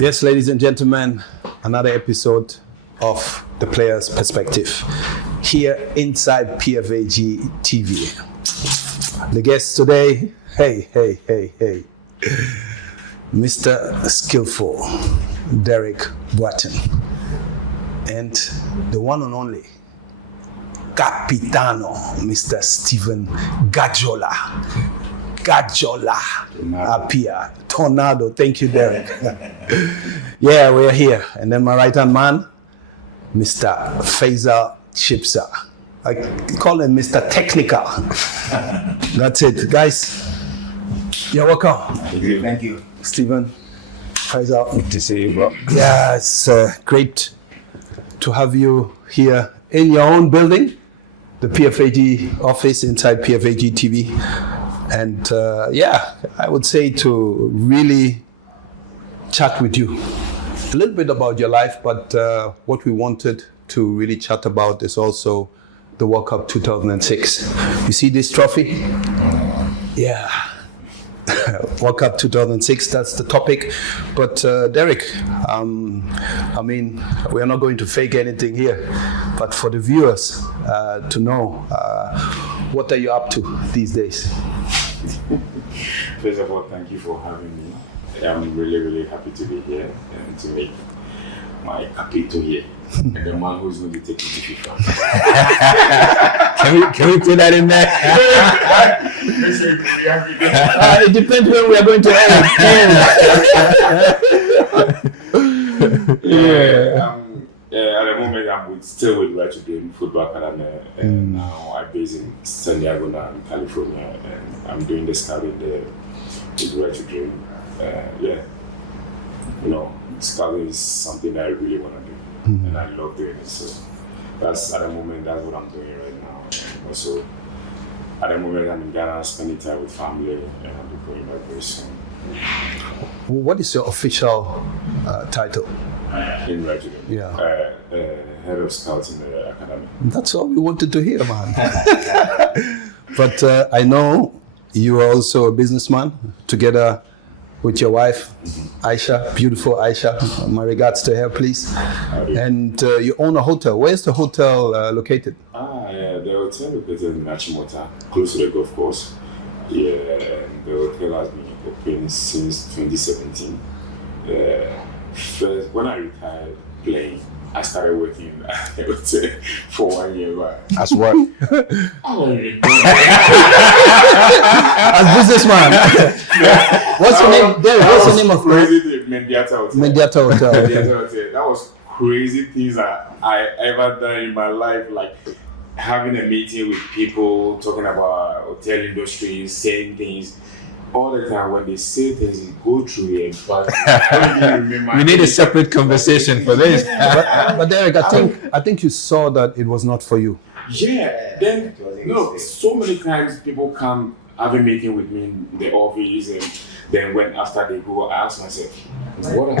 Yes, ladies and gentlemen, another episode of The Player's Perspective here inside PFAG TV. The guest today, hey, Mr. Skillful, Derek Boateng, and the one and only Capitano, Mr. Stephen Appiah. Tornado. Thank you, Derek. Yeah, we're here. And then my right-hand man, Mr. Faisal Chipsa. I call him Mr. Technical. That's it. Guys, you're welcome. Thank you. Stephen, Faisal. Good to see you, bro. Yeah, it's great to have you here in your own building, the PFAG office inside PFAG TV. And I would say to really chat with you a little bit about your life, but what we wanted to really chat about is also the World Cup 2006. You see this trophy? Yeah. World Cup 2006, that's the topic. But Derek, I mean, we are not going to fake anything here, but for the viewers to know, what are you up to these days? First of all, thank you for having me. I'm really happy to be here and to meet my capito here. And the man who's going to take me to FIFA. Can we put that in there? It depends when we are going to end. At the moment, I'm still with Right to Dream Football Academy, and now I'm based in San Diego, in California, and I'm doing the scouting there with Right to Dream. Scouting is something that I really want to do, and I love doing it. So that's at the moment, that's what I'm doing right now. And also, at the moment, I'm in Ghana, spending time with family, and I'll be going back very soon. What is your official title? In Right to Dream. Yeah. Head of Scouts in the academy. That's all we wanted to hear, man. But I know you are also a businessman together with your wife, Aisha, beautiful Aisha. My regards to her, please. And you own a hotel. Where's the hotel located? The hotel located in Achimota, close to the golf course. Yeah, and the hotel has been open since 2017. First, when I retired playing, I started working at the hotel for 1 year. As what? As businessman. What's the name? Derek, what's the name of crazy Mediata Hotel. Mediata Hotel. That was crazy things that I ever done in my life, like having a meeting with people, talking about hotel industry, saying things. All the time when they say things, you go through it, but we need a separate conversation for this. but Derek, I think you saw that it was not for you. Yeah. Then so many times people come have a meeting with me in the office, and then when after they go, I ask myself, what am I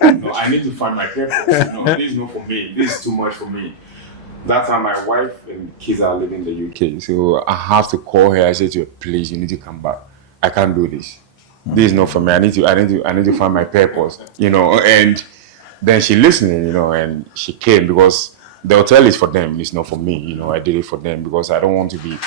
doing? No, I need to find my purpose. No, this is not for me. This is too much for me. That time my wife and kids are living in the UK, so I have to call her. I say to her, please, you need to come back. I can't do this. This is not for me. I need to find my purpose, and then she listening, and she came because the hotel is for them, it's not for me, I did it for them because I don't want to be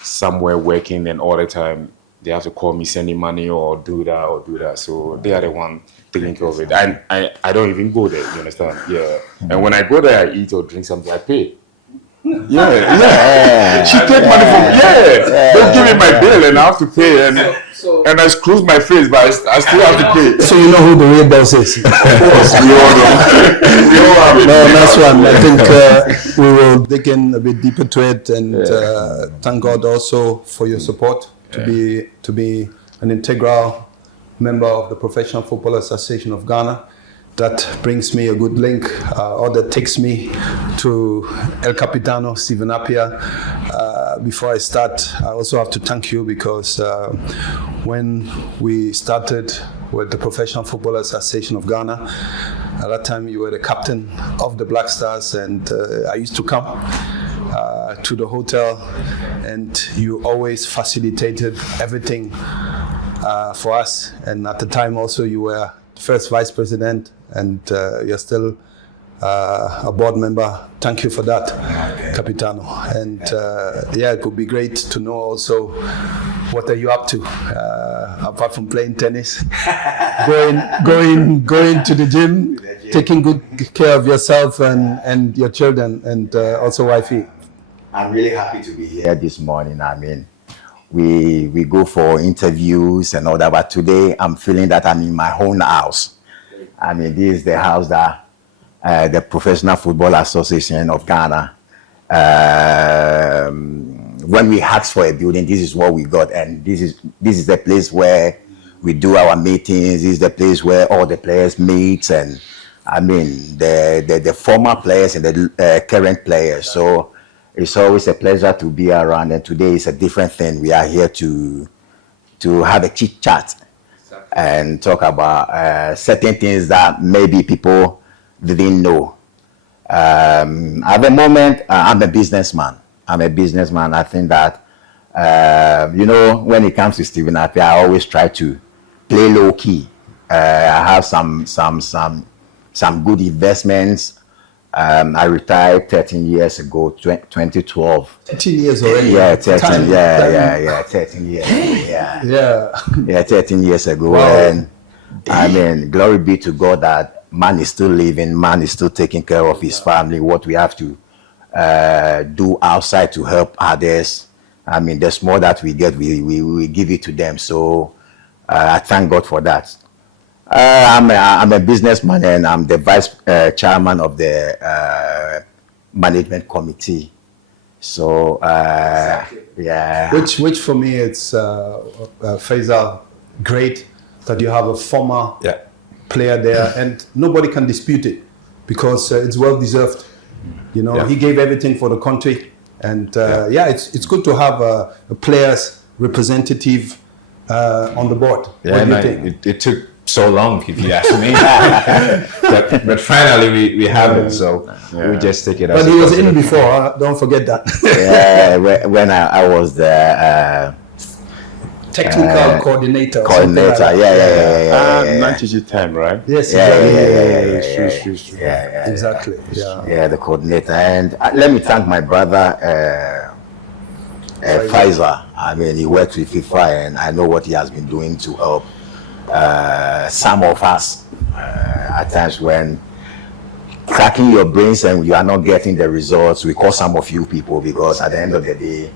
somewhere working and all the time they have to call me, sending money or do that. So they are the one taking care of it. And I don't even go there, you understand? Yeah. And when I go there, I eat or drink something, I pay. Yeah. She take money from me. Yeah. Don't give me my bill and I have to pay. And I screw my face, but I still have to pay. So you know who the real boss is? Of course, we all know. We all have it. No, nice one. I think we will dig in a bit deeper to it, and thank God also for your support to be an integral member of the Professional Football Association of Ghana. That brings me a good link, or that takes me to El Capitano, Stephen Appiah. Before I start, I also have to thank you because when we started with the Professional Football Association of Ghana, at that time you were the captain of the Black Stars, and I used to come to the hotel, and you always facilitated everything for us. And at the time also you were first vice president, and you're still a board member. Thank you for that, Capitano. And it would be great to know also what are you up to apart from playing tennis, going to the gym, taking good care of yourself and your children, and also wifey. I'm really happy to be here this morning. I mean, we go for interviews and all that, but today I'm feeling that I'm in my own house. I mean, this is the house that the Professional Football Association of Ghana, when we asked for a building, this is what we got, and this is the place where we do our meetings. This is the place where all the players meet, and I mean the former players and the current players. So it's always a pleasure to be around, and today is a different thing. We are here to have a chit chat and talk about certain things that maybe people didn't know. At the moment, I'm a businessman. I think that, when it comes to Stephen Appiah, I always try to play low key. I have some good investments. I retired 13 years ago, 2012. 13 years already? Yeah, 13. Yeah, 13 years. Yeah, 13 years ago. Wow. And I mean, glory be to God that man is still living, man is still taking care of his family, what we have to do outside to help others. I mean, the more that we get, we give it to them. So I thank God for that. I'm a businessman, and I'm the vice chairman of the management committee. So, yeah. Which for me, it's Faisal, great that you have a former player there, and nobody can dispute it because it's well deserved. He gave everything for the country, and it's good to have a player's representative on the board. Yeah, it took so long, if you ask me. but finally we have it, so we just take it as. But he was in before. Don't forget that. Yeah, when I was the technical coordinator. Yeah. Manchester time, right? Yes. Yeah. Exactly. Yeah, the coordinator. And let me thank my brother Faisal. I mean, he worked with FIFA, and I know what he has been doing to help some of us at times when cracking your brains and you are not getting the results. We call some of you people because at the end of the day,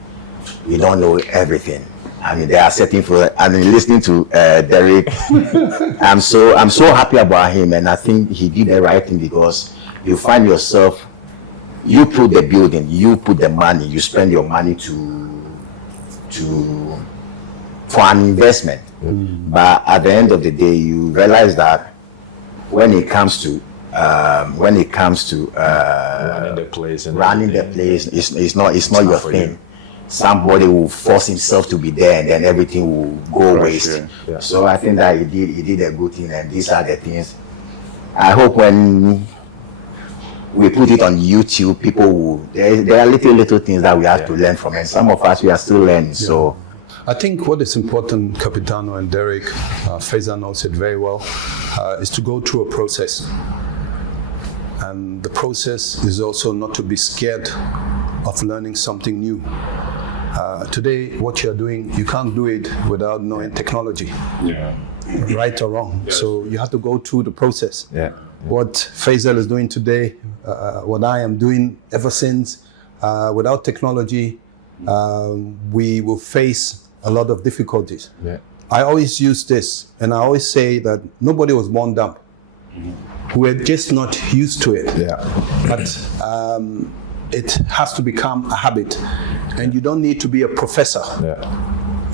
we don't know everything. I mean, they are setting for. I mean, listening to Derek, I'm so happy about him, and I think he did the right thing because you find yourself, you put the building, you put the money, you spend your money for an investment. But at the end of the day, you realize that when it comes to running the place, it's not your thing. Somebody will force himself to be there, and then everything will go waste. Yeah. So I think that he did a good thing, and these are the things. I hope when we put it on YouTube, people will. There are little things that we have to learn from, and some of us we are still learning. So I think what is important, Capitano and Derek, Faisal knows it very well, is to go through a process. And the process is also not to be scared of learning something new. Today, what you're doing, you can't do it without knowing technology, right or wrong. Yes. So you have to go through the process. What Faisal is doing today, what I am doing ever since, without technology, we will face a lot of difficulties. I always use this, and I always say that nobody was born dumb. We're just not used to it. But it has to become a habit, and you don't need to be a professor.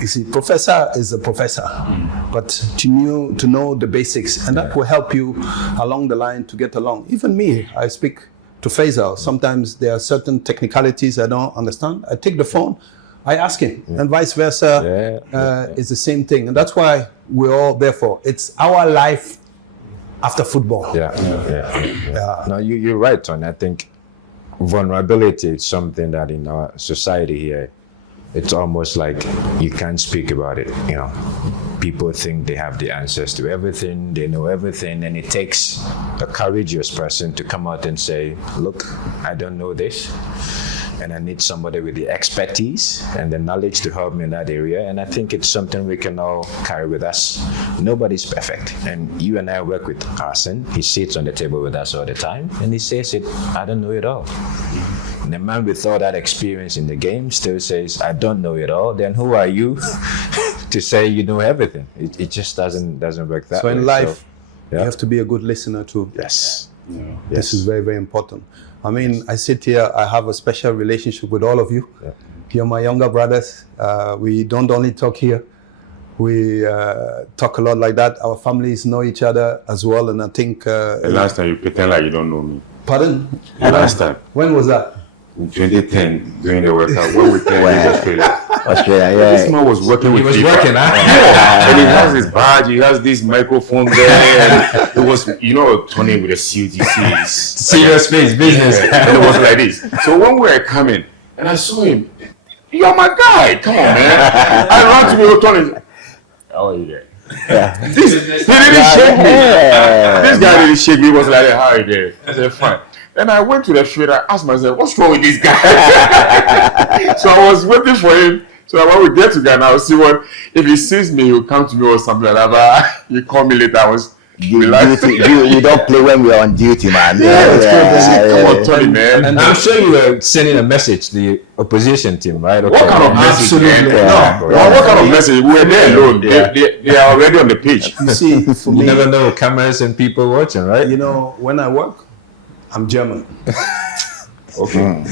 You see, professor is a professor, but to know the basics, and that will help you along the line to get along. Even me, I speak to Faisal. Sometimes there are certain technicalities I don't understand. I take the phone, I ask him, and vice versa. It's the same thing, and that's why we're all there for. It's our life after football. No, you're right, Tony. I think vulnerability is something that in our society here it's almost like you can't speak about it. You know, people think they have the answers to everything, they know everything, and it takes a courageous person to come out and say, look, I don't know this, and I need somebody with the expertise and the knowledge to help me in that area. And I think it's something we can all carry with us. Nobody's perfect. And you and I work with Arsene. He sits on the table with us all the time, and he says it, I don't know it all. And the man with all that experience in the game still says, I don't know it all. Then who are you to say you know everything? It just doesn't work that way. So in life, yeah. you have to be a good listener too. Yes. This is very, very important. I mean, I sit here, I have a special relationship with all of you. Yeah. You're my younger brothers. We don't only talk here. We talk a lot like that. Our families know each other as well. And I think... The last time you pretend like you don't know me. Pardon? The last time. When was that? In 2010, during the World Cup, when we played against Australia. Australia, This man was working with was FIFA. working, huh? Yeah. And he has his badge, he has this microphone there. And it was, Tony with a CUTC. Serious face, business. Yeah. And it was like this. So when we were coming, and I saw him, you're my guy, come on, man. I ran to me with Tony. How are you there? He didn't shake me. This guy didn't shake me. He was like, how are you there? I said, fine. Then I went to the field. I asked myself, what's wrong with this guy? So I was waiting for him. So that when we get together, I'll see what, if he sees me, he'll come to me or something like that. But he called me later. I was You don't play when we're on duty, man. come on, Tony, man. And I'm sure you were sending a message to the opposition team, right? Okay. What kind of message? Absolutely. Man? No. What kind of message? We were there alone. They are already on the pitch. You see, for You me, never know cameras and people watching, right? when I work, I'm German. Okay.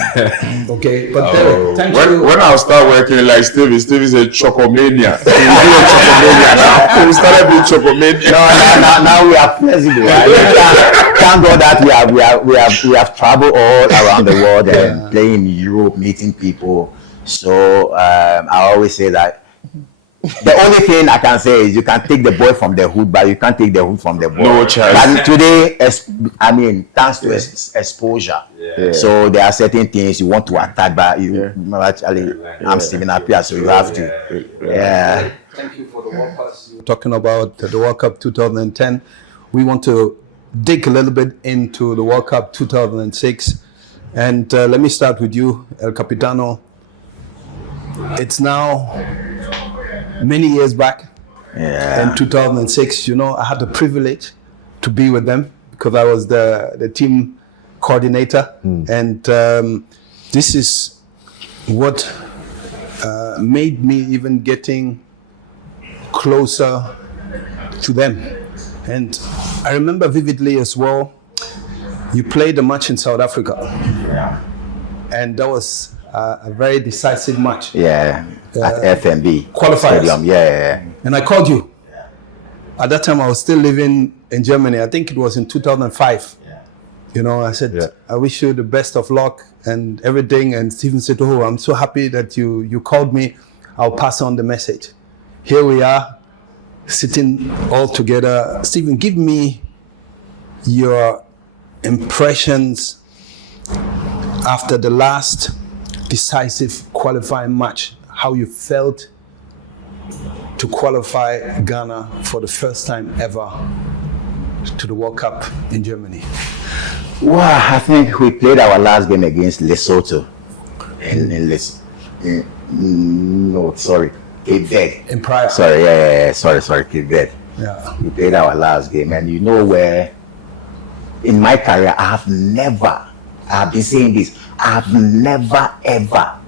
Okay, but Derek, thank you. When I start working like Stevie said Chocomania. We started doing Chocomania. Now we are flexible. Right? Thank God that we have traveled all around the world and playing in Europe, meeting people. So I always say that the only thing I can say is you can take the boy from the hood, but you can't take the hood from the boy. No chance. But today, thanks to exposure. Yeah. So there are certain things you want to attack, but actually, I'm Stephen Appiah, so you have to. Yeah. Thank you for the World Cup. Talking about the World Cup 2010, we want to dig a little bit into the World Cup 2006. And let me start with you, El Capitano. It's now many years back. Yeah. In 2006, I had the privilege to be with them because I was the team coordinator. And this is what made me even getting closer to them. And I remember vividly as well, you played a match in South Africa. And that was a very decisive match. Yeah, at FMB qualifiers. Stadium. Yeah. And I called you. At that time, I was still living in Germany. I think it was in 2005. I said, I wish you the best of luck and everything. And Stephen said, oh, I'm so happy that you called me. I'll pass on the message. Here we are, sitting all together. Stephen, give me your impressions after the last decisive qualifying match, how you felt to qualify Ghana for the first time ever to the World Cup in Germany. Well, I think we played our last game against Lesotho. Cape Verde. In Praia. Sorry, Cape Verde. Yeah. We played our last game, and where in my career I've been saying this, I've never ever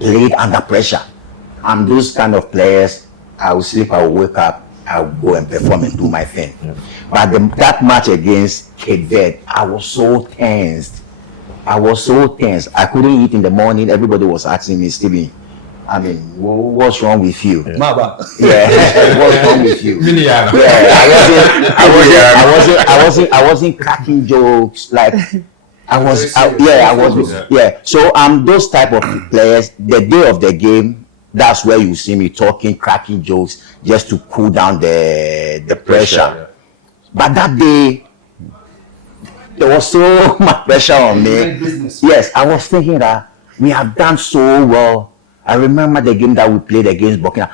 played under pressure. I'm those kind of players, I will sleep, I will wake up, I will go and perform and do my thing. But that match against Cape Verde, I was so tensed. I couldn't eat in the morning. Everybody was asking me, Stevie, what's wrong with you? Maba. Yeah, what's wrong with you? I wasn't cracking jokes like I was. So I'm those type of players. The day of the game, that's where you see me talking, cracking jokes, just to cool down the pressure. But that day, there was so much pressure on me. Yes, I was thinking that we have done so well. I remember the game that we played against Burkina.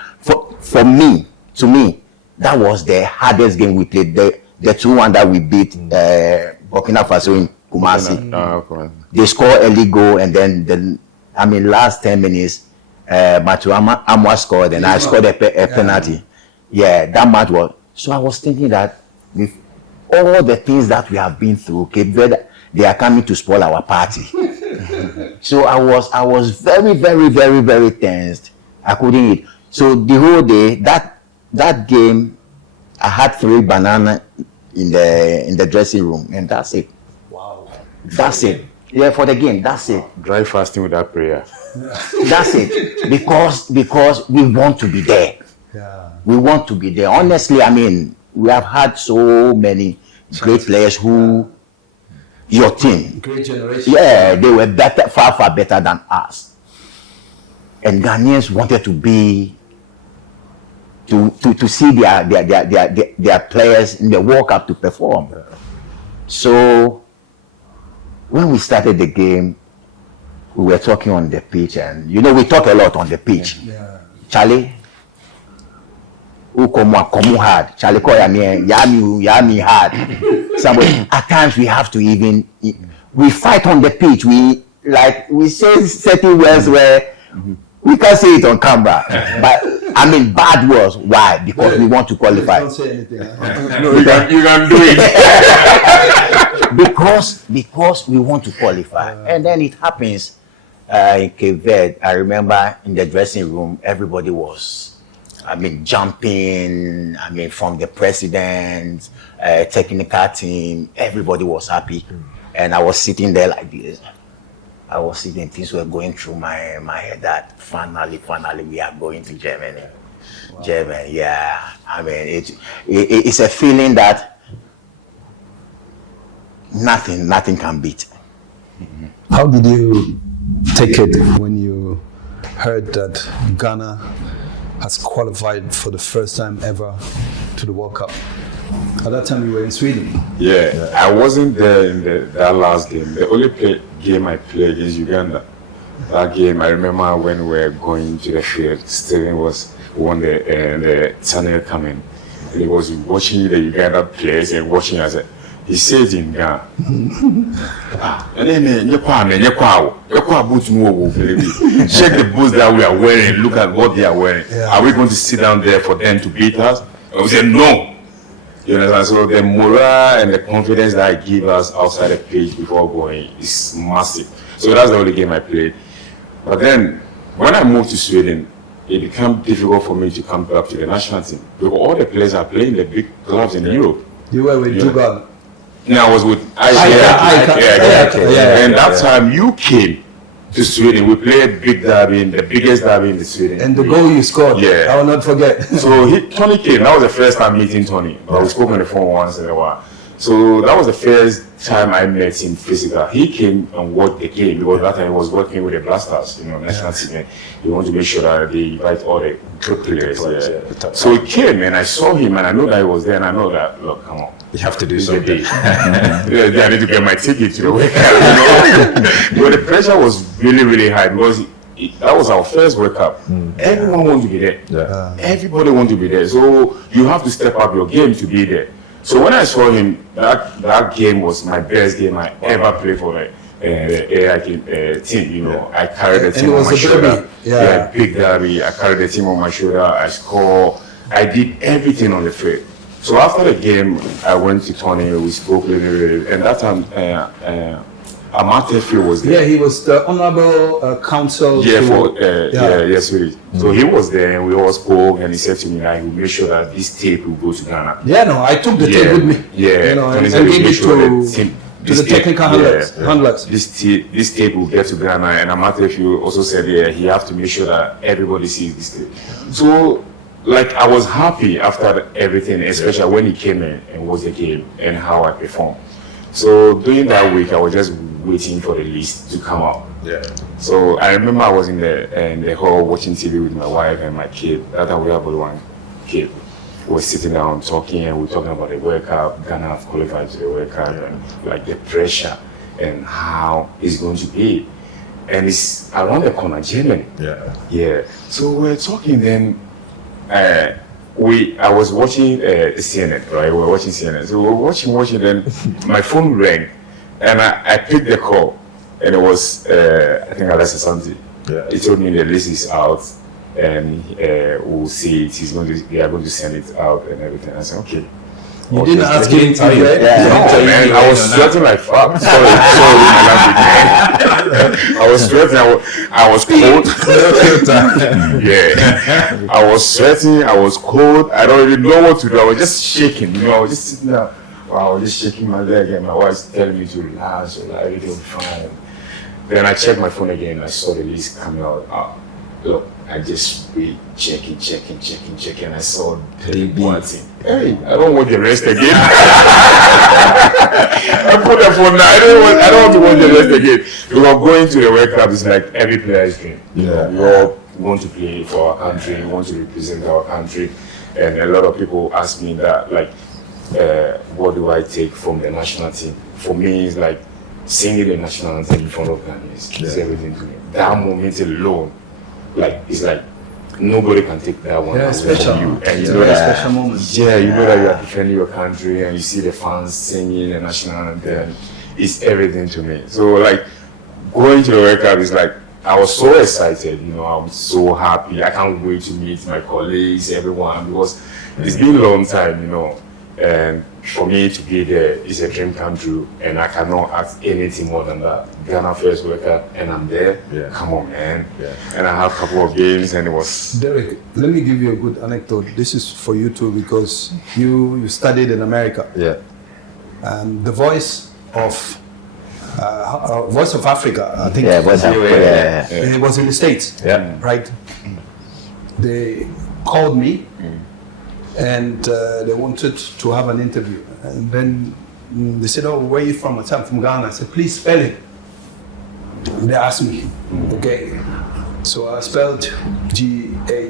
For me, to me, that was the hardest game we played. The 2-1 that we beat Burkina Faso in Kumasi. They scored early goal, and then last 10 minutes, Matthew Amwa scored, and I scored a penalty. Yeah, that match was. So I was thinking that with all the things that we have been through, Cape Verde, they are coming to spoil our party. So I was very, very, very, very tensed. I couldn't eat. So the whole day, that game, I had 3 bananas in the dressing room, and that's it. Wow. That's it. Yeah, for the game, that's it. Dry fasting without prayer. That's it. Because we want to be there. Yeah. We want to be there. Honestly, I mean, we have had so many great players who, your team. Great generation. Yeah, they were better, far, far better than us. And Ghanaians wanted to be, to see their players in the World Cup to perform. Yeah. So, when we started the game, we were talking on the pitch, and we talk a lot on the pitch. Yeah. Charlie, who come hard. Charlie call yami hard. Somebody, at times we have to we fight on the pitch. We say certain words where we can't say it on camera. But bad words. Why? Because we want to qualify. Don't say anything. No, you can do it. because we want to qualify. And then it happens in Cape Verde. I remember in the dressing room, everybody was jumping, from the president, technical team, everybody was happy. And I was sitting there like this. I was sitting, things were going through my head that finally we are going to Germany. Wow. Germany, yeah. It's a feeling that nothing can beat. How did you take it when you heard that Ghana has qualified for the first time ever to the World Cup? At that time, you were in Sweden. Yeah. I wasn't there in that last game. The only game I played is Uganda. That game, I remember when we were going to the field, Stephen was on the channel coming. And he was watching the Uganda players and watching us. He said in Ghana, and then check the boots that we are wearing, look at what they are wearing. Yeah. Are we going to sit down there for them to beat us? And we said no. You understand? So the morale and the confidence that I give us outside the pitch before going is massive. So that's the only game I played. But then when I moved to Sweden, it became difficult for me to come back to the national team because all the players are playing the big clubs in Europe. You were with Jugan. No, I was with And that time you came to Sweden. We played big derby, the biggest derby in Sweden. And the goal you scored, I will not forget. So Tony came. That was the first time meeting Tony. But we spoke on the phone once in a while. So that was the first time I met him physical. He came and watched the game because that time he was working with the Blasters, national team. He wanted to make sure that they invite all the good players. So he came and I saw him and I know that he was there and I know that, look, come on. You have to do something. I need to get my ticket to the World Cup. But the pressure was really, really high because that was our first World Cup. Everyone wanted to be there. Yeah. Everybody wanted to be there. So you have to step up your game to be there. So when I saw him, that game was my best game I ever played for the AIK team. I carried the team on my shoulder. Big derby. I carried the team on my shoulder. I scored. I did everything on the field. So after the game, I went to Tony. We spoke really, and that time, Amartefe was there. Yeah, he was the honorable counsel. Yes, really. So he was there, and we all spoke, and he said to me, "I will make sure that this tape will go to Ghana." Yeah, no, I took the tape with me. Yeah, and gave it to the technical handlers. This tape will get to Ghana, and Amartefe also said, he have to make sure that everybody sees this tape. So. I was happy after everything, especially when he came in and watched the game and how I performed. So during that week, I was just waiting for the list to come out. Yeah. So I remember I was in the hall watching TV with my wife and my kid. That time we have one kid. We were sitting down talking and we were talking about the World Cup. Ghana have qualified to the World Cup and the pressure and how it's going to be. and it's around the corner, Germany. Yeah. Yeah. So we're talking then. I was watching CNN, right? We were watching CNN. So we were watching. Then my phone rang, and I picked the call, and it was I think Alessa Santi. Yeah. He told me the list is out, and we'll see it. They are going to send it out and everything. I said, okay. You didn't ask him to tell you. read? No, man, I was sweating like fuck. Sorry, my language, man. I was sweating. I was cold. Yeah, I was sweating. I was cold. I don't even know what to do. I was just shaking. I was just sitting there. I was just shaking my leg, and my wife's telling me to relax. So like, everything will be fine. Then I checked my phone again. I saw the list coming out. Look, I just be checking. I saw one thing. Hey, I don't want the rest again. I put the phone down. I don't want to watch the rest again. We were going to the World Cup. It's like every player's dream. Yeah. We all want to play for our country. We want to represent our country. And a lot of people ask me that, like, what do I take from the national team? For me, it's like singing the national anthem in front of Ghanaians. It's everything to me. That moment alone, like, it's like nobody can take that one away special. from you. And you It's a know very that, special moment. yeah, you know that you are defending your country, and you see the fans singing the national anthem. It's everything to me. So like going to the World Cup is like, I was so excited, I was so happy. I can't wait to meet my colleagues, everyone, because it's been a long time, and for me to be there is a dream come true, and I cannot ask anything more than that. Ghana first World Cup, and I'm there. Yeah. Come on, man. Yeah. And I have a couple of games, and it was. Derek, let me give you a good anecdote. This is for you too, because you studied in America. Yeah. And the Voice of Africa, I think. Yeah, Voice of Africa. It was in the States. Yeah. Right. They called me, and they wanted to have an interview. And then they said, "Oh, where are you from?" I said, "I'm from Ghana." I said, "Please spell it." They asked me, okay. So I spelled Ghana.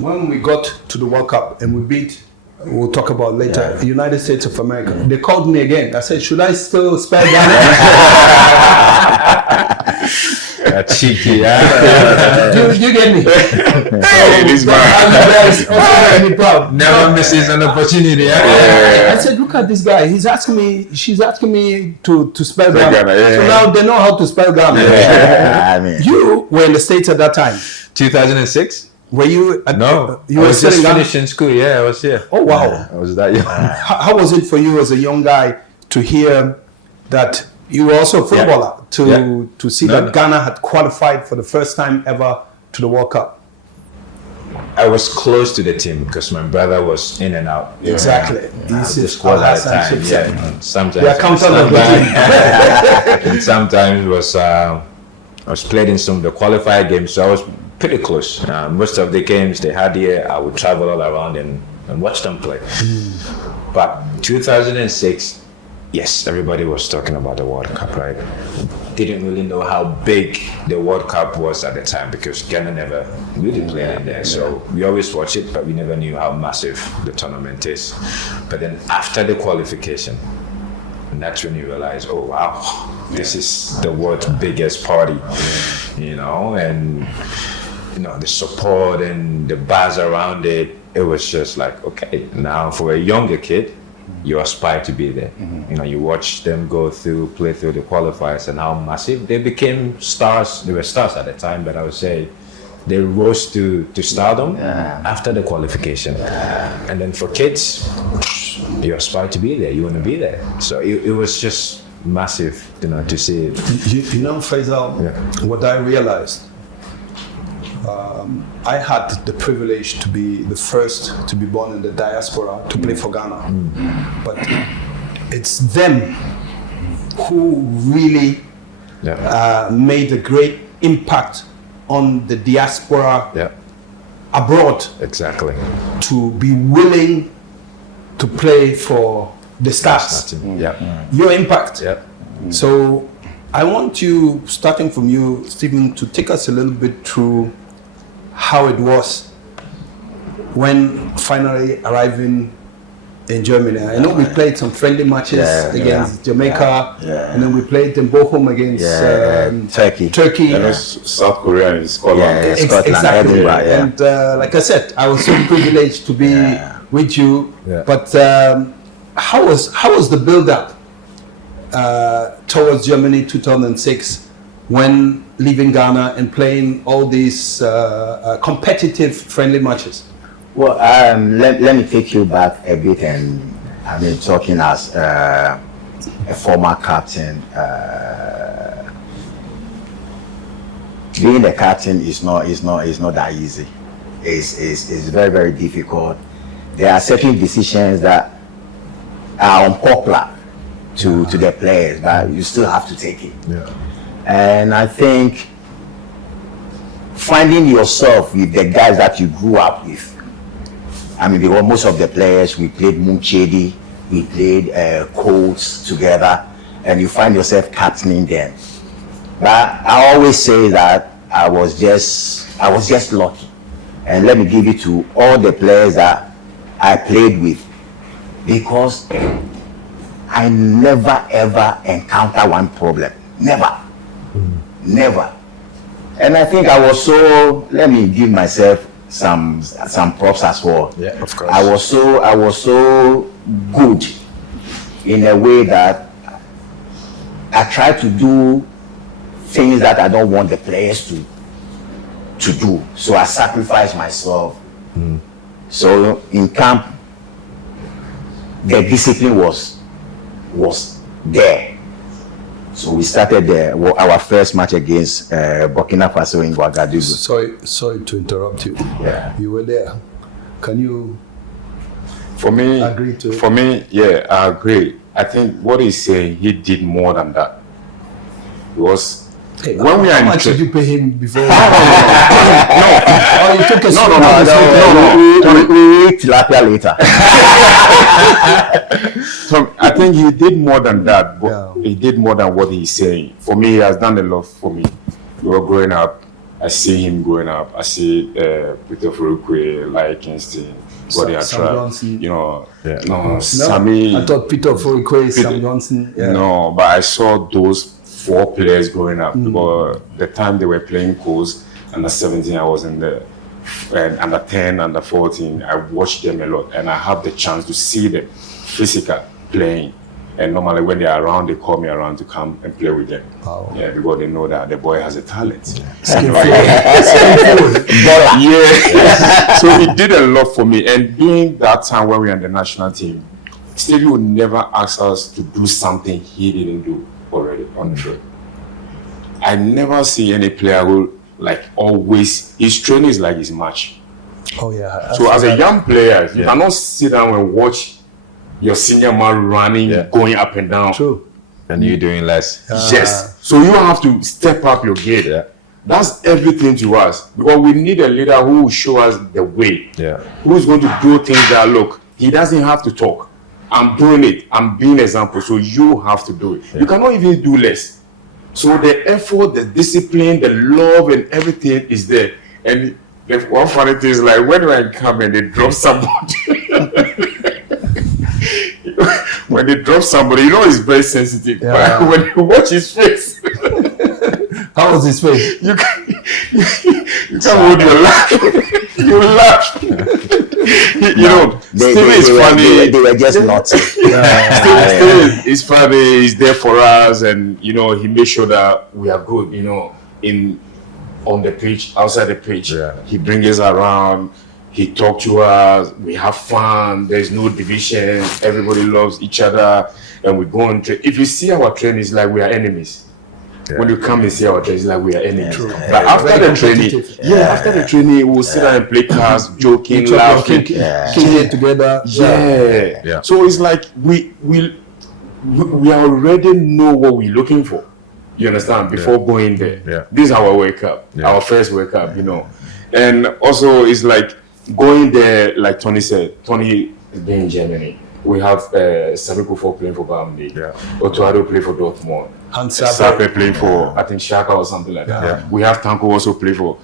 When we got to the World Cup and we beat, we'll talk about later, United States of America, they called me again. I said, should I still spell Ghana? That's cheeky, you get me? This man. I'm proud. Never misses an opportunity. I said, look at this guy. She's asking me to spell Ghana. Ghana, yeah. So now they know how to spell Ghana. Yeah, I mean, You were in the States at that time. 2006? Were you? I You were was still just in Ghana? finishing school. Yeah, I was here. Oh wow! I was that young. How was it for you as a young guy to hear that you were also a footballer to see that Ghana had qualified for the first time ever to the World Cup? I was close to the team because my brother was in and out. Exactly. This is squad at the time. Yeah. Sometimes. The accountant of the team. And sometimes was I was played in some of the qualifier games, so I was pretty close. Most of the games they had here, I would travel all around and watch them play. But 2006, yes, everybody was talking about the World Cup, right? Didn't really know how big the World Cup was at the time because Ghana never really played in there. So we always watch it, but we never knew how massive the tournament is. But then after the qualification, and that's when you realize, oh wow, this is the world's biggest party, and the support and the buzz around it. It was just like, okay, now for a younger kid, you aspire to be there. You watch them play through the qualifiers and how massive they became stars. They were stars at the time, but I would say they rose to stardom after the qualification. And then for kids, you aspire to be there. You want to be there. So it was just massive, to see it. Faisal, what I realized, I had the privilege to be the first to be born in the diaspora to play for Ghana. But it's them who really made a great impact on the diaspora abroad. Exactly. To be willing to play for the stars. Your impact. So I want you, starting from you, Stephen, to take us a little bit through how it was when finally arriving in Germany. I know we played some friendly matches against Jamaica, Yeah. and then we played in Bochum against Turkey. And South Korea and Scotland. Yeah. Scotland, exactly. Edinburgh, yeah. And like I said, I was so privileged to be with you. Yeah. But how was the build-up towards Germany 2006 when leaving Ghana and playing all these competitive friendly matches? Well, let me take you back a bit, and I mean, talking as a former captain, being a captain is not that easy. It's very, very difficult. There are certain decisions that are unpopular to the players, but you still have to take it. Yeah. And I think finding yourself with the guys that you grew up with. I mean, because most of the players, we played Munchedi, we played Colts together, and you find yourself captaining them. But I always say that I was just lucky. And let me give it to all the players that I played with, because I never ever encountered one problem. Never. And I think I was so, let me give myself some props as well. Yeah, of course. I was so good in a way that I try to do things that I don't want the players to do. So I sacrifice myself. So in camp, the discipline was there. So we started our first match against Burkina Faso in Ouagadougou. Sorry to interrupt you. Yeah. You were there. Can you For me, agree to it? For me, yeah, I agree. I think what he's saying, he did more than that. Because Hey, when we are how in much tra- did you pay him before? no, Oh, you took a no. We eat tilapia later. So I think he did more than that. But Yeah. he did more than what he's saying. For me, he has done a lot for me. We were growing up. I see him growing up. I see Peter Furukwe, Lai Kingston, Gordon Sam Atra, Johnson. you know, Yeah. no, Sammy. I thought Peter Furukwe, Sam Johnson. Yeah. No, but I saw those 4 players growing up. Because the time they were playing course, under 17, I was in the under 10, under 14. I watched them a lot, and I have the chance to see them physical playing. And normally when they are around, they call me around to come and play with them. Wow. Yeah, because they know that the boy has a talent. Yeah. So he did a lot for me. And during that time when we were in the national team, Stevie would never ask us to do something he didn't do already on the field. I never see any player who like always, his training is like his match. Oh yeah. So as a young player, you cannot sit down and watch your senior man running, going up and down. True. And you doing less. Yes. So you have to step up your game. Yeah. That's everything to us. Because we need a leader who will show us the way. Yeah. Who is going to do things that look, he doesn't have to talk. I'm doing it. I'm being an example. So you have to do it. You cannot even do less. So the effort, the discipline, the love and everything is there. And the one funny thing is like when I come and they drop somebody. When they drop somebody, you know it's very sensitive. Yeah. But when you watch his face, How was his face? you can't hold your laugh. You laugh. You know, Steve is funny. They were just not. Steve is funny. He's there for us, and you know, he makes sure that we are good. You know, on the pitch, outside the pitch, he brings us around. He talks to us. We have fun. There's no division. Everybody loves each other, and we go on. If you see our training, it's like we are enemies. When you come and see our training, it's like we are enemies. But after the training, after the training, we'll sit down and play cards, joking, laughing, Kick it together. yeah. So it's like we already know what we're looking for. You understand? Before going there. Yeah. This is our wake up. Our first wake up, you know. And also it's like going there, like Tony said, Tony is being in Germany. We have Sabiko playing for Bambi. Otuado play for Dortmund. Hans Sape playing for, I think, Shaka or something like that. We have Tanko also play for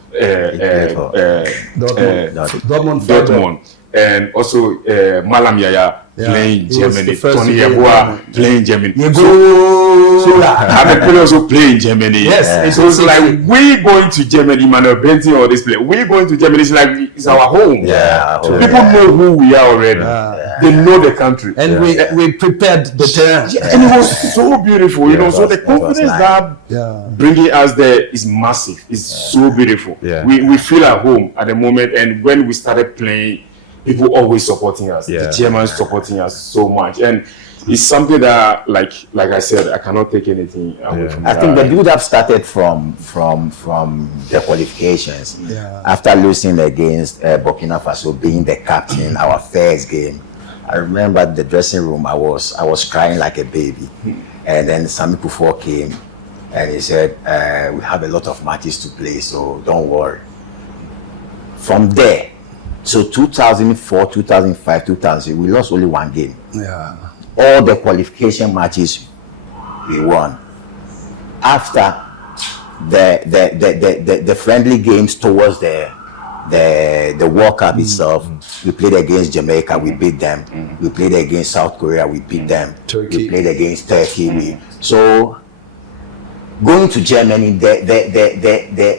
Dortmund. Dortmund. And also Malam Yaya playing He was the Germany. first Tony to play Yeboah playing Germany. So, Hamid Pele also play in Germany. Yes, so it's like we going to Germany, Manuel Benton or this place. We going to Germany. It's like it's our home. Yeah, So people know who we are already. They know the country, and we prepared the terrain. and it was so beautiful. You know, so the confidence that bringing us there is massive. It's so beautiful. Yeah. We feel at home at the moment, and when we started playing, people always supporting us. Yeah. The Germans supporting us so much, and it's something that, like I said, I cannot take anything away from I that. think the build-up started from the qualifications. Yeah. After losing against Burkina Faso, being the captain, our first game, I remember the dressing room. I was crying like a baby, and then Sami Kufuor came, and he said, "We have a lot of matches to play, so don't worry." From there, so 2004, 2005, 2006, we lost only one game. Yeah. All the qualification matches we won. After the friendly games towards the World Cup itself, we played against Jamaica, we beat them. We played against South Korea, we beat them. Turkey. We played against Turkey. So going to Germany, the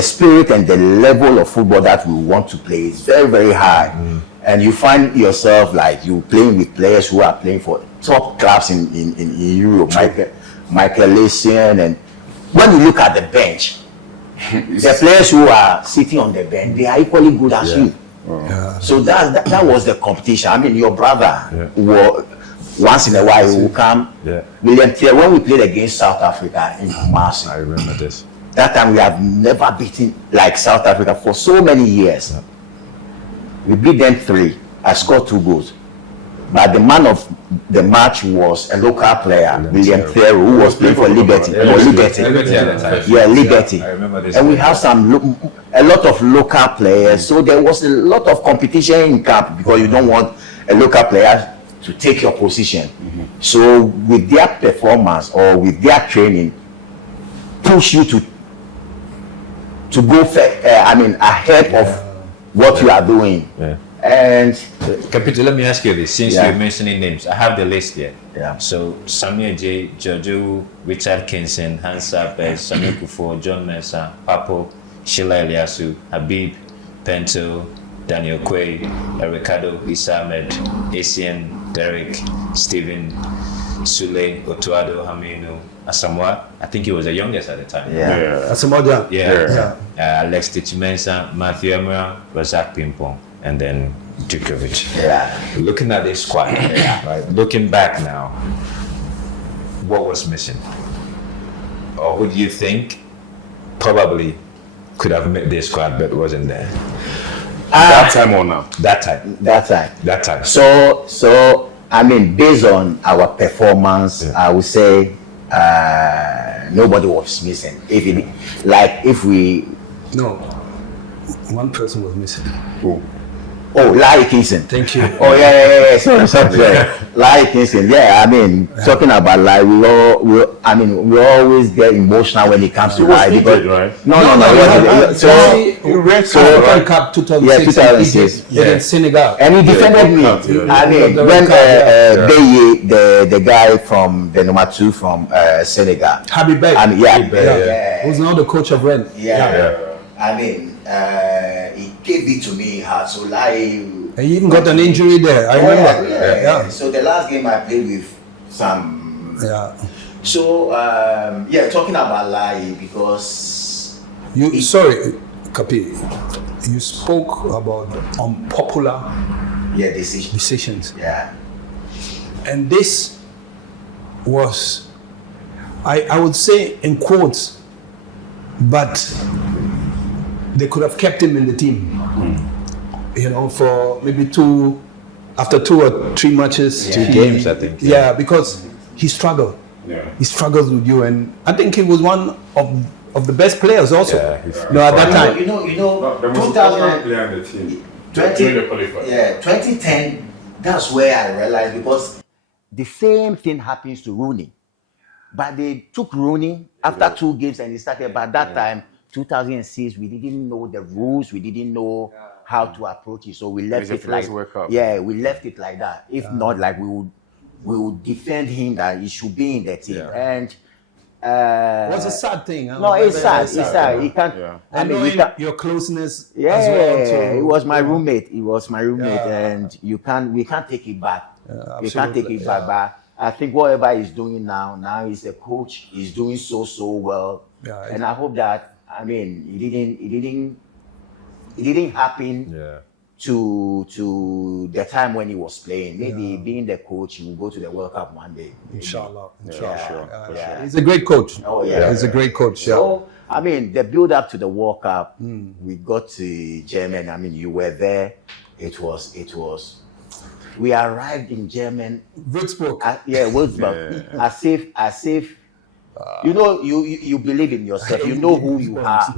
spirit and the level of football that we want to play is very, very high. And you find yourself like you playing with players who are playing for top clubs in Europe, Michael Essien, and when you look at the bench, the players who are sitting on the bench, they are equally good as you. So that was the competition. I mean, your brother, once in a while, he will come. William Thier, when we played against South Africa in Kumasi, I remember this. that time we have never beaten like South Africa for so many years. We beat them 3. I scored 2 goals. But the man of the match was a local player, William Thier, who was playing for Liberty. Yeah, Liberty. I remember this. And we have a lot of local players. So there was a lot of competition in camp because you don't want a local player to take your position. So with their performance or with their training, push you to go ahead of what you are doing. And Capito, let me ask you this. Since you're mentioning names, I have the list here. Yeah. So Samuel J, Jojo, Richard Kinson, Hans Ape, Samuel Kufuor, John Mensah, Papo, Sheila Eliasu, Habib, Pento, Daniel Quay, Ricardo Issa Ahmed, Essien, Derek, Stephen, Sule, Otuado, Haminu, Asamoah. I think he was the youngest at the time. Asamoah. Alex Tichimensa, Matthew Emra, Razak Pimpong, and then Djokovic. Looking at this squad, right? Looking back now, what was missing? Or who do you think probably could have made this squad but wasn't there? That time or now? That time. That time. So I mean, based on our performance, I would say nobody was missing. No, one person was missing. Larry Kingston. Thank you. Yeah. Sorry. Larry Kingston. Yeah, I mean, talking about Larry, we always get emotional when it comes to Larry because No. You read World Cup 2006 against Senegal, and he defended me. I mean, when the guy from the number 2 from Senegal, Habib Bey. Who's now the coach of Rennes. I mean, he gave it to me hard. So he even got an injury there. I remember. So the last game I played with some. So talking about Lai because Kapi, you spoke about unpopular decisions. And this was, I would say in quotes, but they could have kept him in the team, for maybe after 2 or 3 matches. 2 games, I think. Because he struggled. He struggles with you, and I think he was one of the best players also. At that time. The most important player on the team. 2010, that's where I realized, because the same thing happens to Rooney. But they took Rooney after 2 games and he started. But that time, 2006, we didn't know the rules. We didn't know how to approach it. So we left It's it the like first World Cup. we left it like that. If not, like we would defend him that he should be in the team. And it was a sad thing. Huh? no, it's sad. Very It's sad. He can't. Yeah. And you knowing can't. your closeness Yeah, as well. To, he was my roommate. He was my roommate, Yeah. and we can't take it back. We can't take absolutely. it back. But I think whatever he's doing now he's a coach. He's doing so well, Yeah, and I hope that it didn't happen to the time when he was playing. Maybe being the coach, he will go to the World Cup one day. Inshallah. Yeah. He's a great coach. Oh yeah, He's a great coach. Yeah. So the build up to the World Cup, we got to Germany. You were there. It was. We arrived in Germany. Würzburg. Würzburg. As if you believe in yourself. You know who you are.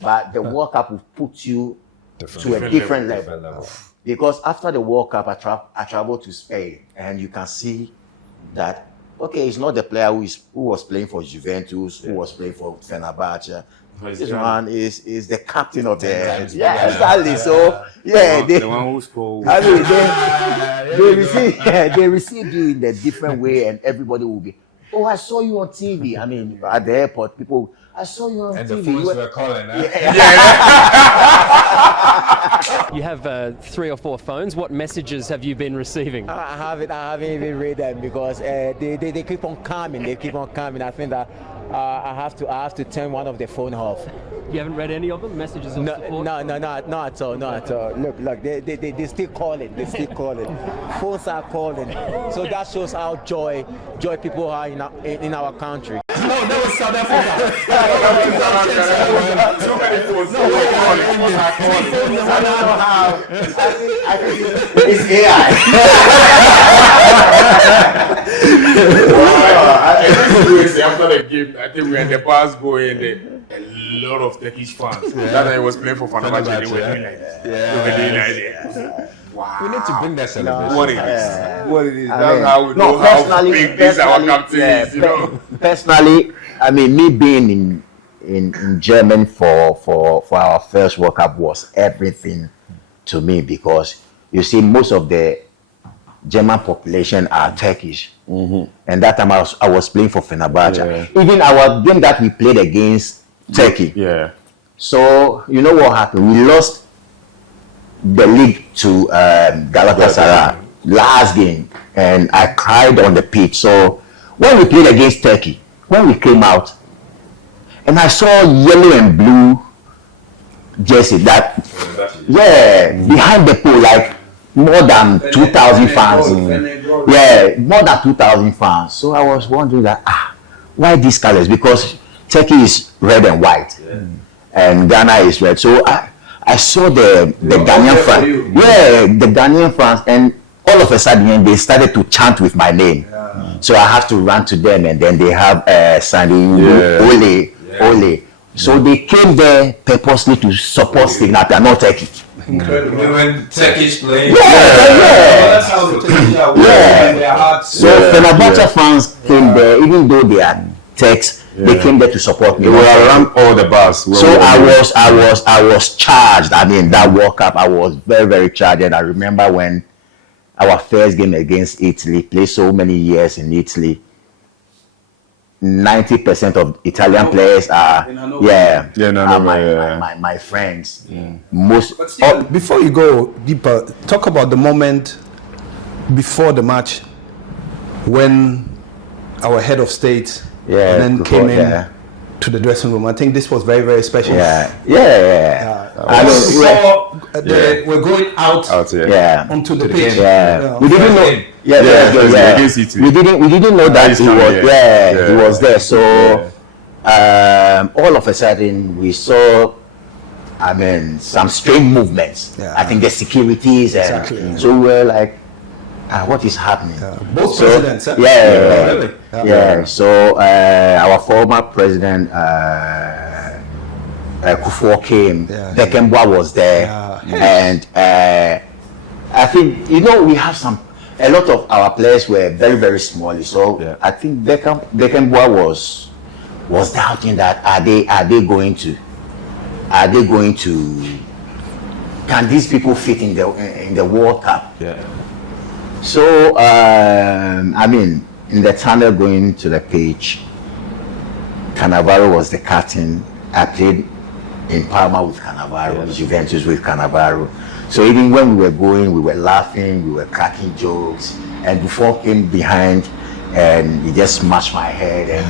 But the World Cup will put you to a different level. Because after the World Cup, I traveled to Spain, and you can see that. Okay, it's not the player who was playing for Juventus, who was playing for Fenerbahce. This one is the captain of the exactly. So the one who scored. They received you in a different way, and everybody will be, oh, I saw you on TV. At the airport, people, I saw you on And TV. the phones were calling, huh? You have 3 or 4 phones. What messages have you been receiving? I haven't even read them because they keep on coming. They keep on coming. I think that I have to turn one of the phone off. You haven't read any of them? Messages of support? No, not at all. Look, they still calling. They still calling. Phones are calling. So that shows how joy people are in our country. No, that was South Africa. Too many phones. It's AI. After the game, I think we had the bars going. A lot of Turkish fans. That I was playing for Fenerbahce. They were doing like this. Wow. We need to bring that celebration. What it is. What it is. That's how we know how big this our captain is. Personally, me being in Germany for our first World Cup was everything to me, because you see most of the German population are Turkish, and that time I was playing for Fenerbahce. Even our game that we played against Turkey. Yeah. So you know what happened? We lost the league to Galatasaray last game, and I cried on the pitch. So when we played against Turkey, when we came out, and I saw yellow and blue jersey behind the pole, like more than 2,000 fans. More than 2,000 fans. So I was wondering that why these colors? Because Turkey is red and white, and Ghana is red. So I saw the Ghanaian fans. The Ghanaian fans, and all of a sudden they started to chant with my name. So I have to run to them, and then they have Sandy Ole. So they came there purposely to support Stephen Appiah, not Turkey. When Turkish playing. That's how the Turkish are in their hearts. So Fenerbahce fans came there, even though they are Turks, they came there to support me. They were around all the bars. So I was charged. That World Cup, I was very, very charged. And I remember when our first game against Italy, played so many years in Italy. 90% of Italian players are my friends. Most. But still, before you go deeper, talk about the moment before the match when our head of state came in to the dressing room. I think this was very, very special. We're going out onto the pitch. We didn't know. We didn't know that he was there. So all of a sudden we saw some strange movements. I think the securities so we were like, what is happening? Both presidents. So our former president Kufuor came. Beckenbauer was there, and I think we have a lot of our players were very, very small. So I think Beckenbauer was doubting that are they going to can these people fit in the World Cup? Yeah. So I mean, in the tunnel going to the pitch, Cannavaro was the captain. I played in Parma with Cannavaro, Juventus with Cannavaro. So even when we were going, we were laughing, we were cracking jokes, and Buffon came behind and he just smashed my head, and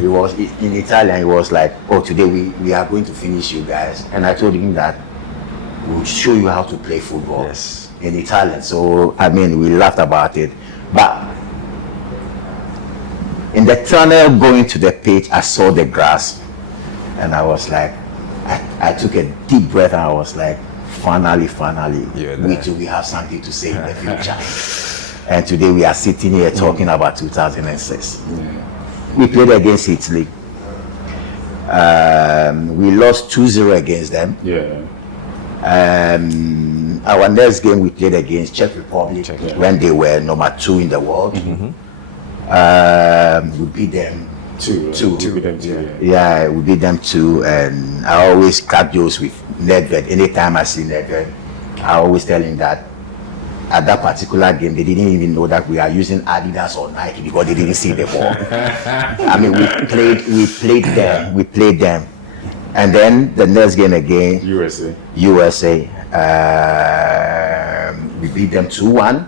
he was in Italian. He was like, "Oh, today we are going to finish you guys," and I told him that we'll show you how to play football in Italian. So I mean, we laughed about it, but in the tunnel going to the pitch, I saw the grass, and I was like, I took a deep breath, and I was like, finally, we have something to say in the future. And today we are sitting here talking about 2006. We played against Italy. We lost 2-0 against them. Our next game we played against Czech Republic when they were number 2 in the world. We beat them 2. Yeah, we beat them 2, and I always crack jokes with Nedved. Anytime I see Nedved, I always tell him that at that particular game they didn't even know that we are using Adidas or Nike because they didn't see the ball. I mean, we played them, and then the next game again, USA. We beat them 2-1.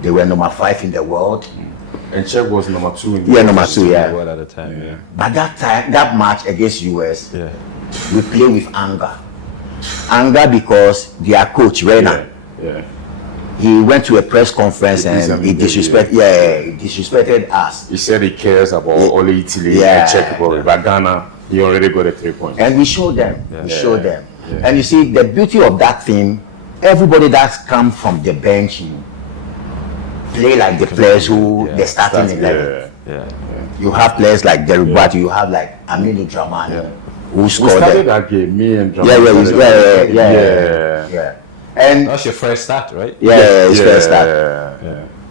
They were number 5 in the world. And Czech was number 2 in the world. Number 2, At the time, But that match against US, we play with anger because their coach Renner, he went to a press conference and he disrespected us. He said he cares about only Italy and Czech Republic, but Ghana, he already got a 3 points. And we showed them. And you see, the beauty of that thing, everybody that's come from the bench, play like the players who they're starting 11. You have players like Derek Boateng, you have like Aminu Dramani, who scored. We started that game, me and Dramani. Yeah. And that's your first start, right? His first start.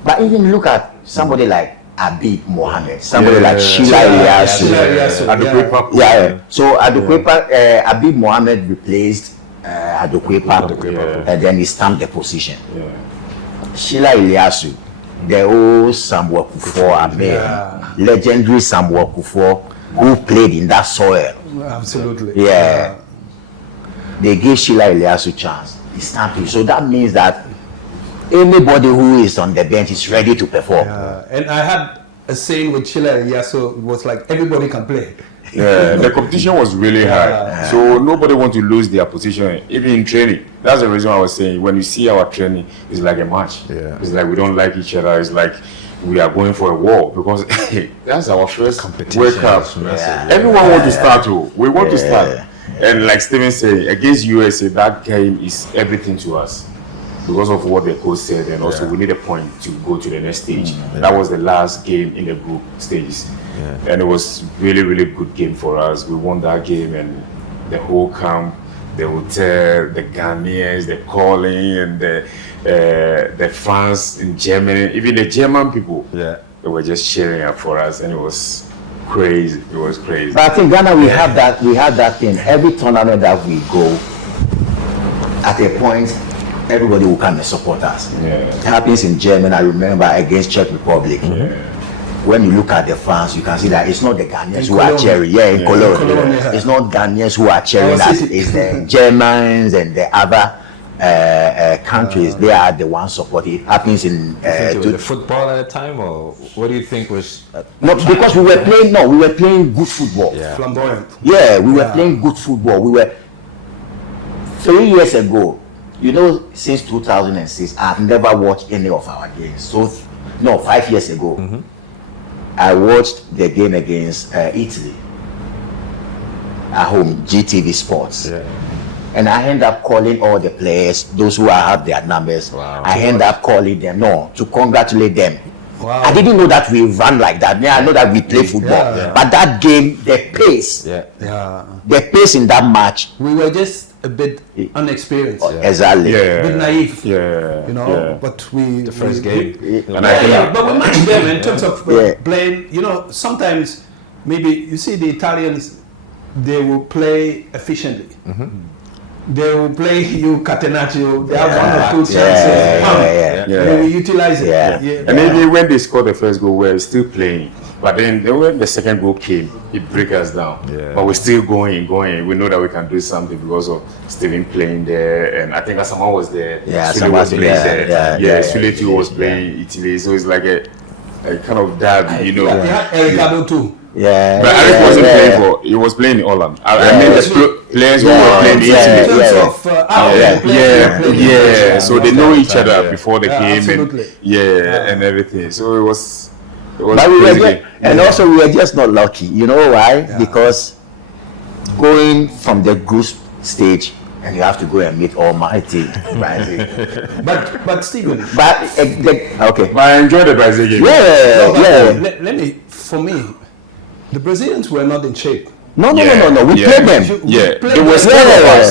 But even look at somebody like Habib Mohamed, somebody like Sheila Iliasu. So Habib Mohamed replaced Adokwepa, and then he stamped the position. Sheila Iliasu, the old Samuel Kufuor, legendary Samuel Kufuor, who played in that soil. Absolutely. They gave Sheila Iliasu chance. He stamped him. So that means that anybody who is on the bench is ready to perform. And I had a saying with Sheila Iliasu, it was like everybody can play. The competition was really high, so nobody want to lose their position, even in training. That's the reason I was saying, when you see our training, it's like a match. It's like we don't like each other. It's like we are going for a war, because that's our first competition. World Cup. Everyone want to start. We want to start. And like Stephen said, against USA, that game is everything to us because of what the coach said, and also we need a point to go to the next stage. That was the last game in the group stages. And it was really good game for us. We won that game, and the whole camp, the hotel, the Ghanaians, the calling, and the fans in Germany, even the German people, they were just cheering up for us, and it was crazy. It was crazy. But I think Ghana, we have that thing. Every tournament that we go, at a point, everybody will come and support us. It happens in Germany. I remember against Czech Republic. When you look at the fans, you can see that it's not the Ghanaians who are cheering. In Cologne. It's not Ghanaians who are cheering us. It's the Germans and the other countries. They are the ones supporting. It happens in the football at the time, or what do you think was? No, because we were playing good football. Flamboyant. We were playing good football. We were 3 years ago. Since 2006, I've never watched any of our games. 5 years ago. I watched the game against Italy at home, GTV Sports. And I end up calling all the players, those who I have their numbers. I end up calling them, to congratulate them. I didn't know that we run like that. I know that we play football. But that game, the pace in that match. We were just a bit unexperienced. Exactly. A bit naive. But the first game. But we matched them in terms of playing. Sometimes maybe you see the Italians, they will play efficiently. they will play you catenaccio. They have 1 or 2 chances. They will utilize it. And maybe when they scored the first goal, we're still playing. But then when the second goal came, it broke us down. But we're still going. We know that we can do something because of Stephen playing there, and I think Asamoah was there. Sule was playing there. Sule too was playing Italy. So it's like a kind of derby, you know. They had Ricardo too. But Eric wasn't playing for. He was playing in Holland. I mean, the players who were playing in Italy. So they know each other before the game, and everything. So it was. But we were and also we were just not lucky. You know why? Because going from the group stage, and you have to go and meet Almighty Brazil. But Stephen. Okay. But I enjoyed the Brazil game. Let me. For me, the Brazilians were not in shape. No. We played them. It was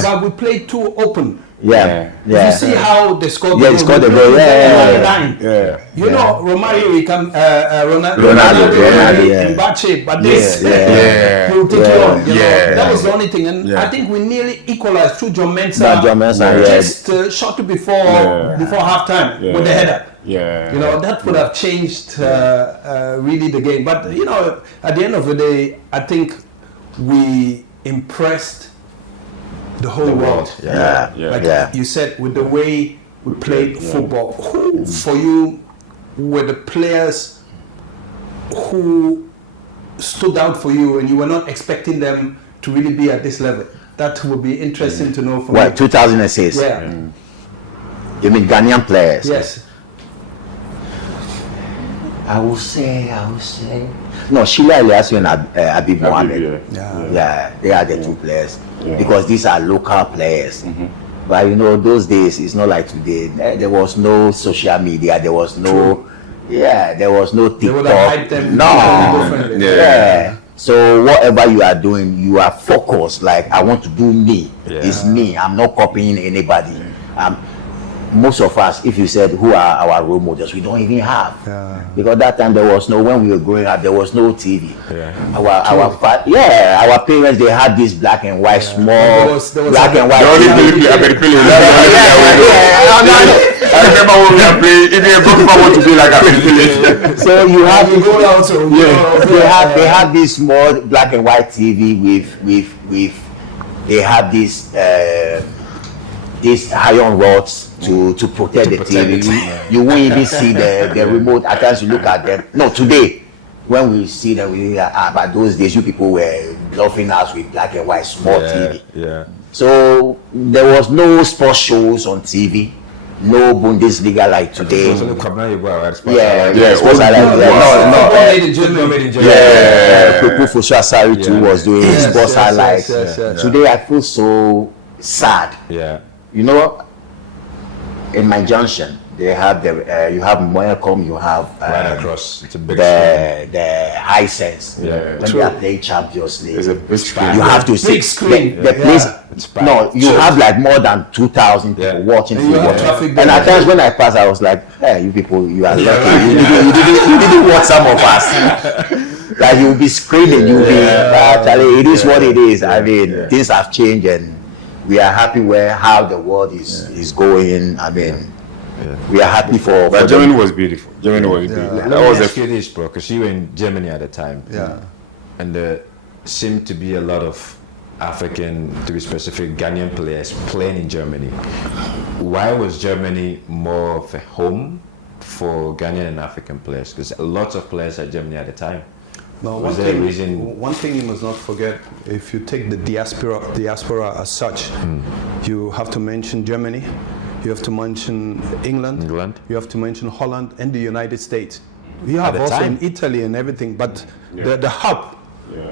but we played too open. You see how they scored the goal. Scored the goal. You know, Romario, he can Ronaldo in bad shape, but this will take you on. You know, that was the only thing, and I think we nearly equalized through John Mensah just shortly before halftime with the header. You know, that would have changed really the game. But you know, at the end of the day, I think we impressed the whole world. You said, with the way we played football. Who for you were the players who stood out for you and you were not expecting them to really be at this level? That would be interesting to know from you. 2006. You mean Ghanaian players? Yes. I will say. No, Sheila Eliasu and Abib Mohamed. They are the two players. Because these are local players. But you know, those days it's not like today. There was no social media. There was no, there was no TikTok. They would have hyped them So whatever you are doing, you are focused. Like, I want to do me. It's me. I'm not copying anybody. Most of us, if you said who are our role models, we don't even have. Because that time there was no, when we were growing up, there was no TV. Our parents, they had this black and white small black and white TV. I remember when we were playing, if you want to be like a so you have they have this small black and white TV with they have these iron rods to protect the TV. You won't even see the remote. At times you look at them. No, today, when we see them, we but those days you people were bluffing us with black and white small TV. So there was no sports shows on TV. No Bundesliga like today. Kufu Asari too was doing sports highlights. Today I feel so sad. You know, in my junction, they have you have Moyacom, you have right across. It's a big the high sense. When they are playing Champions League, it's a big screen. You have to see the place. No, you have like more than 2,000 people watching football. And at times when I pass, I was like, "Hey, you people, you are lucky. You didn't watch some of us." Like, you'll be screaming, you'll be. Actually, it is what it is. I mean, things have changed, and we are happy how the world is going. I mean, we are happy for. But Germany was beautiful. That was a finish, bro. Because you were in Germany at the time. And there seemed to be a lot of African, to be specific, Ghanaian players playing in Germany. Why was Germany more of a home for Ghanaian and African players? Because lots of players at Germany at the time. No, one thing you must not forget, if you take the diaspora as such, you have to mention Germany, you have to mention England, you have to mention Holland and the United States. You have also in Italy and everything, but the hub,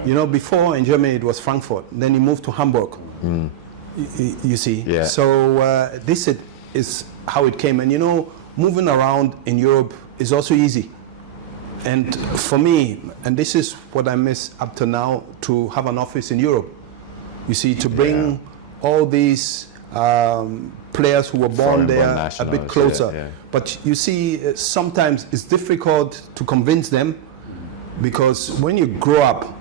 you know, before in Germany it was Frankfurt, then you moved to Hamburg, you see. So this is how it came. And you know, moving around in Europe is also easy. And for me, and this is what I miss up to now, to have an office in Europe. You see, to bring all these players who were born there a bit closer. But you see, sometimes it's difficult to convince them, because when you grow up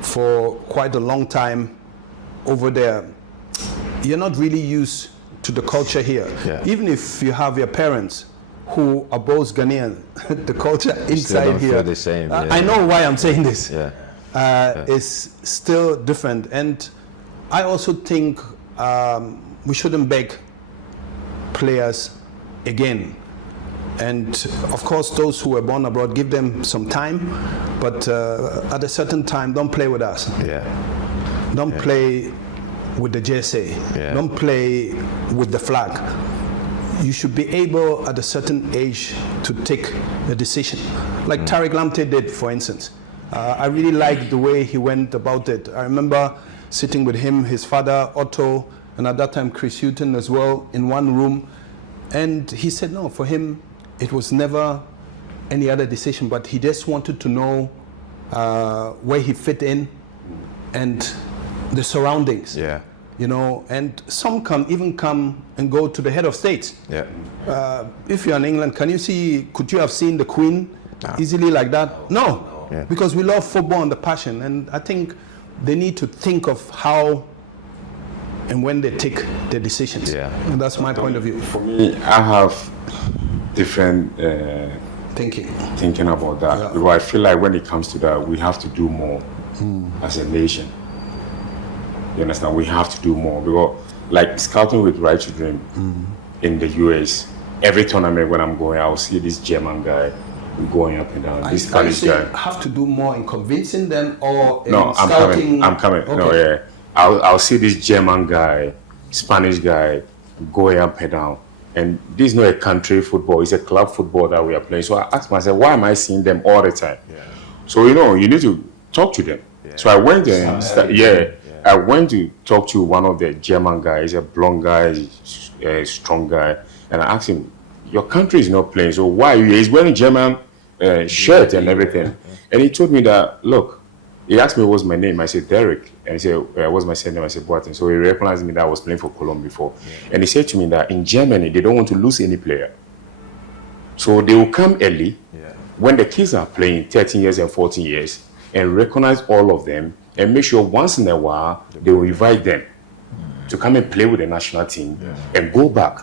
for quite a long time over there, you're not really used to the culture here. Yeah. Even if you have your parents who are both Ghanaian, the culture inside don't here, feel the same, yeah. I know why I'm saying this, Yeah. is still different. And I also think we shouldn't beg players again. And of course, those who were born abroad, give them some time, but at a certain time, don't play with us. Yeah. Don't play with the JSA. Yeah. Don't play with the flag. You should be able at a certain age to take a decision. Like Tariq Lamptey did, for instance. I really liked the way he went about it. I remember sitting with him, his father, Otto, and at that time Chris Hutton as well, in one room. And he said no, for him, it was never any other decision, but he just wanted to know where he fit in and the surroundings. Yeah. You know, and some even come and go to the head of state. Yeah. If you're in England, could you have seen the Queen easily like that? No. Yeah. Because we love football and the passion, and I think they need to think of how and when they take their decisions. Yeah. And that's my point of view. For me, I have different thinking about that. Yeah. Because I feel like when it comes to that, we have to do more as a nation. You understand? We have to do more because, like scouting with Right to Dream in the US, every tournament when I'm going, I'll see this German guy going up and down. This Spanish guy. Have to do more in convincing them or in No, scouting? I'm coming. Okay. No, yeah. I'll see this German guy, Spanish guy going up and down. And this is not a country football, it's a club football that we are playing. So I asked myself, why am I seeing them all the time? Yeah. So, you need to talk to them. Yeah. So I went there and I went to talk to one of the German guys, a blonde guy, a strong guy, and I asked him, your country is not playing, so why are you? He's wearing German shirt and everything. And he told me that, look, he asked me what's my name. I said, Derek. And he said, what's my surname? I said, Boateng. So he recognized me that I was playing for Cologne before. Yeah. And he said to me that in Germany, they don't want to lose any player. So they will come early when the kids are playing 13 years and 14 years and recognize all of them and make sure once in a while they will invite them to come and play with the national team and go back.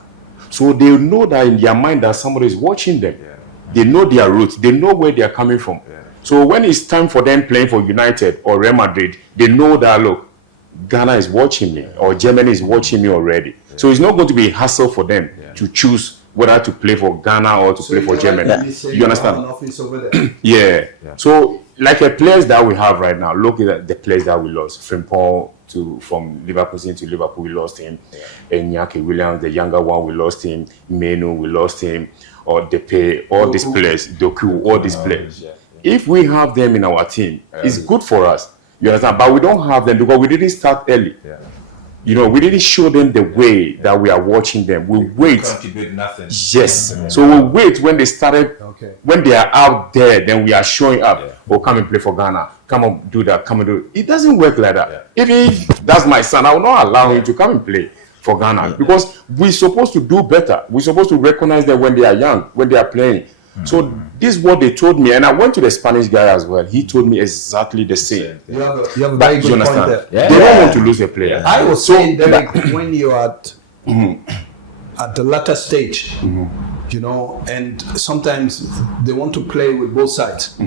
So they know that in their mind that somebody is watching them. Yeah. They know their roots. They know where they are coming from. Yeah. So when it's time for them playing for United or Real Madrid, they know that, look, Ghana is watching me or Germany is watching me already. Yeah. So it's not going to be a hassle for them to choose whether to play for Ghana or to play for Germany. You understand? An office over there. Yeah. So like the players that we have right now, look at the players that we lost. Frimpong from Liverpool to Liverpool, we lost him. Nyaki Williams, the younger one, we lost him. Menu, we lost him. Or Depe, all these players, Doku, all these players. If we have them in our team, it's good for us. You understand? But we don't have them because we didn't start early. We didn't show them the way that we are watching them. We wait. Contribute nothing. Yes. So we wait when they started. When they are out there, then we are showing up. Or come and play for Ghana. Come and do that. Come and do it. It doesn't work like that. If that's my son, I will not allow him to come and play for Ghana because we're supposed to do better. We're supposed to recognize them when they are young, when they are playing. So this is what they told me, and I went to the Spanish guy as well. He told me exactly the same. You have a very good point there. They don't want to lose a player. I was saying, Derek, when you're at the latter stage, and sometimes they want to play with both sides.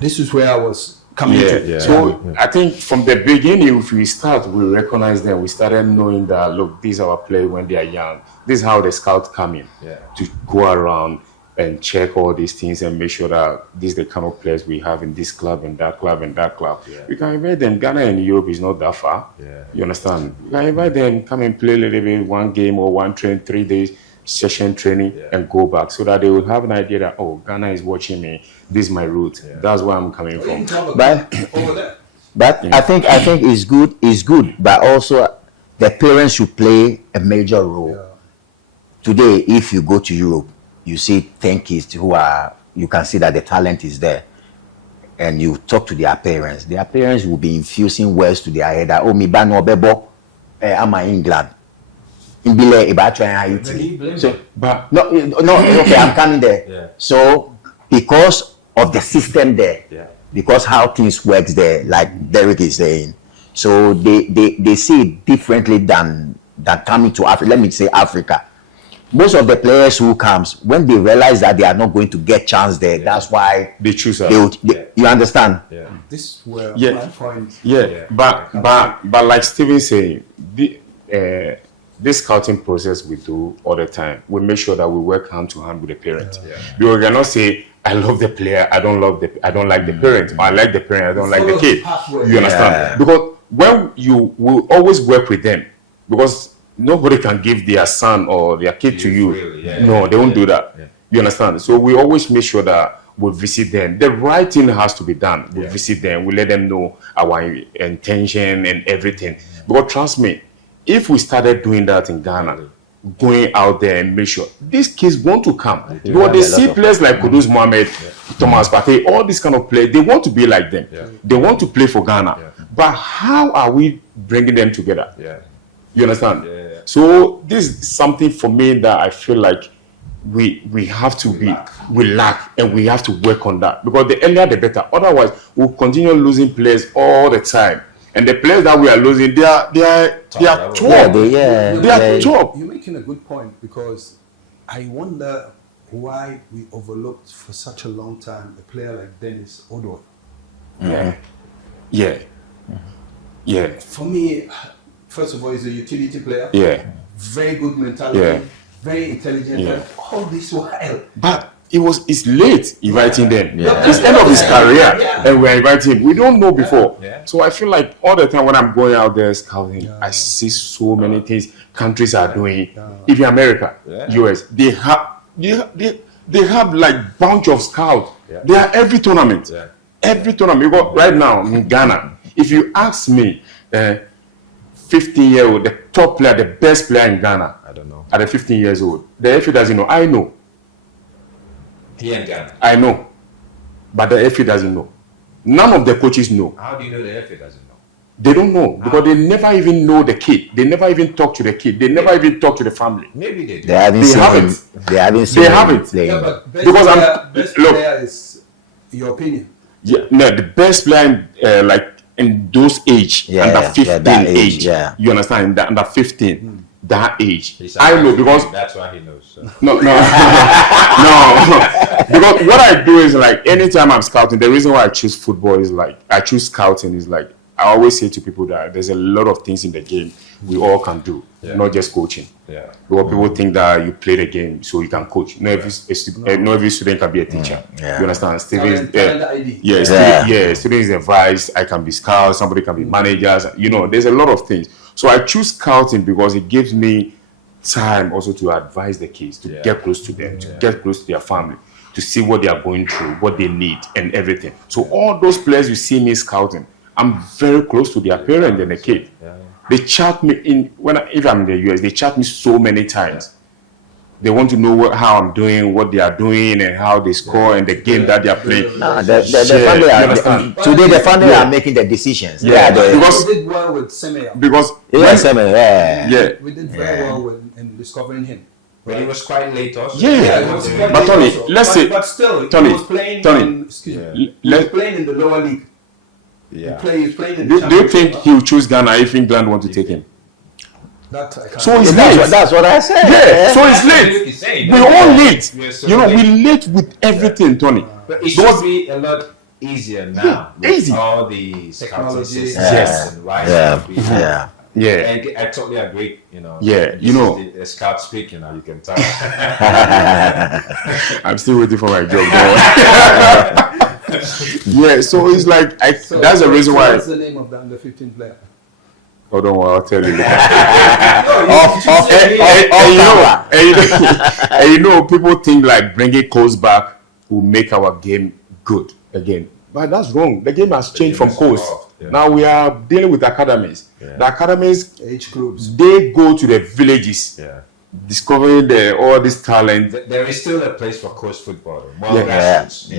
This is where I was coming to. So I think from the beginning, if we start, we recognize them. We started knowing that, look, these are our players when they are young. This is how the scouts come in to go around and check all these things and make sure that these are the kind of players we have in this club and that club and that club. We can invite them. Ghana and Europe is not that far. You understand? We can invite them, come and play a little bit, one game or one train, 3 days session training and go back so that they will have an idea that, oh, Ghana is watching me. This is my route. That's where I'm coming from. But I think it's good, but also the parents should play a major role. Today, if you go to Europe, you see 10 kids you can see that the talent is there, and you talk to their parents will be infusing words to their head that, oh, me ba no bebo, I'm in England. So, but no, okay, I'm coming there. So because of the system there, because how things works there, like Derek is saying, So they see it differently than coming to Africa. Let me say Africa. Most of the players who comes, when they realize that they are not going to get chance there, that's why they choose you understand? Yeah. This is where Yeah. my point. Yeah, but like Stephen saying, this scouting process we do all the time. We make sure that we work hand to hand with the parent. Because we cannot say I love the player, I don't like the parent, or I like the parent, I don't like the kid. You understand? Because when you will always work with them, because nobody can give their son or their kid to you. Really, no, they won't do that. You understand? So we always make sure that we visit them. The right thing has to be done. We visit them. We let them know our intention and everything. Because trust me, if we started doing that in Ghana, going out there and make sure these kids want to come. Because they see players like Kudus Mohamed, Thomas Partey, all these kind of players, they want to be like them. They want to play for Ghana. But how are we bringing them together? You understand? So this is something for me that I feel like we have to we lack, and we have to work on that, because the earlier the better. Otherwise, we'll continue losing players all the time, and the players that we are losing, they are top. They are top. You're making a good point, because I wonder why we overlooked for such a long time a player like Dennis Odoi. For me, first of all, he's a utility player. Very good mentality. Very intelligent. And all this while. But it's late inviting them. It's end of his career, and we're inviting him. We don't know before. So I feel like all the time when I'm going out there scouting, I see so many things countries are doing. Even America, US, they have like bunch of scouts. They are every tournament. Every tournament. Because right now in Ghana, if you ask me, 15-year-old, the top player, the best player in Ghana, I don't know. At the 15 years old, the FA doesn't know. I know. He and Ghana. I know. But the FA doesn't know. None of the coaches know. How do you know the FA doesn't know? They don't know, because they never even know the kid. They never even talk to the kid. They never even talk to the family. Maybe they do. They haven't seen him play. Yeah, but best Because player is your opinion. No, the best player like in those age, under 15 age. You understand? Under 15, that age. I know, because that's why he knows. So. No. Because what I do is, like, anytime I'm scouting, the reason why I choose football is like, I choose scouting is like, I always say to people that there's a lot of things in the game we all can do, not just coaching. Because people think that you play the game so you can coach. Not every student can be a teacher. You understand? Student is a vice. I can be scout. Somebody can be managers. There's a lot of things. So I choose scouting because it gives me time also to advise the kids, to get close to them, to get close to their family, to see what they are going through, what they need, and everything. So all those players you see me scouting, I'm very close to their parent and the kid. They chat me if I'm in the US, they chat me so many times. They want to know how I'm doing, what they are doing, and how they score, and the game that they are playing. Today the family are making the decisions. Because we did well with Semeya. We did very well in discovering him. But he was quite late also. But Tony, let's say, but still, Tony, he was playing he was playing in the lower league. He was playing in the do you think he will choose Ghana if England want to take him? So it's late. That's what I said. So it's late. We're all late. We're late with everything, Tony. But it should be a lot easier now. With all the scouting systems. And I totally agree. The scout speak. You can tell. I'm still waiting for my job. So it's like that's the reason why. What's the name of the under 15 player? Hold on, I'll tell you. People think like bringing coach back will make our game good again, but that's wrong. The game has changed from coach. Now we are dealing with academies. The academies, age groups, they go to the villages, discovering all this talent. There is still a place for coach football. Grassroots.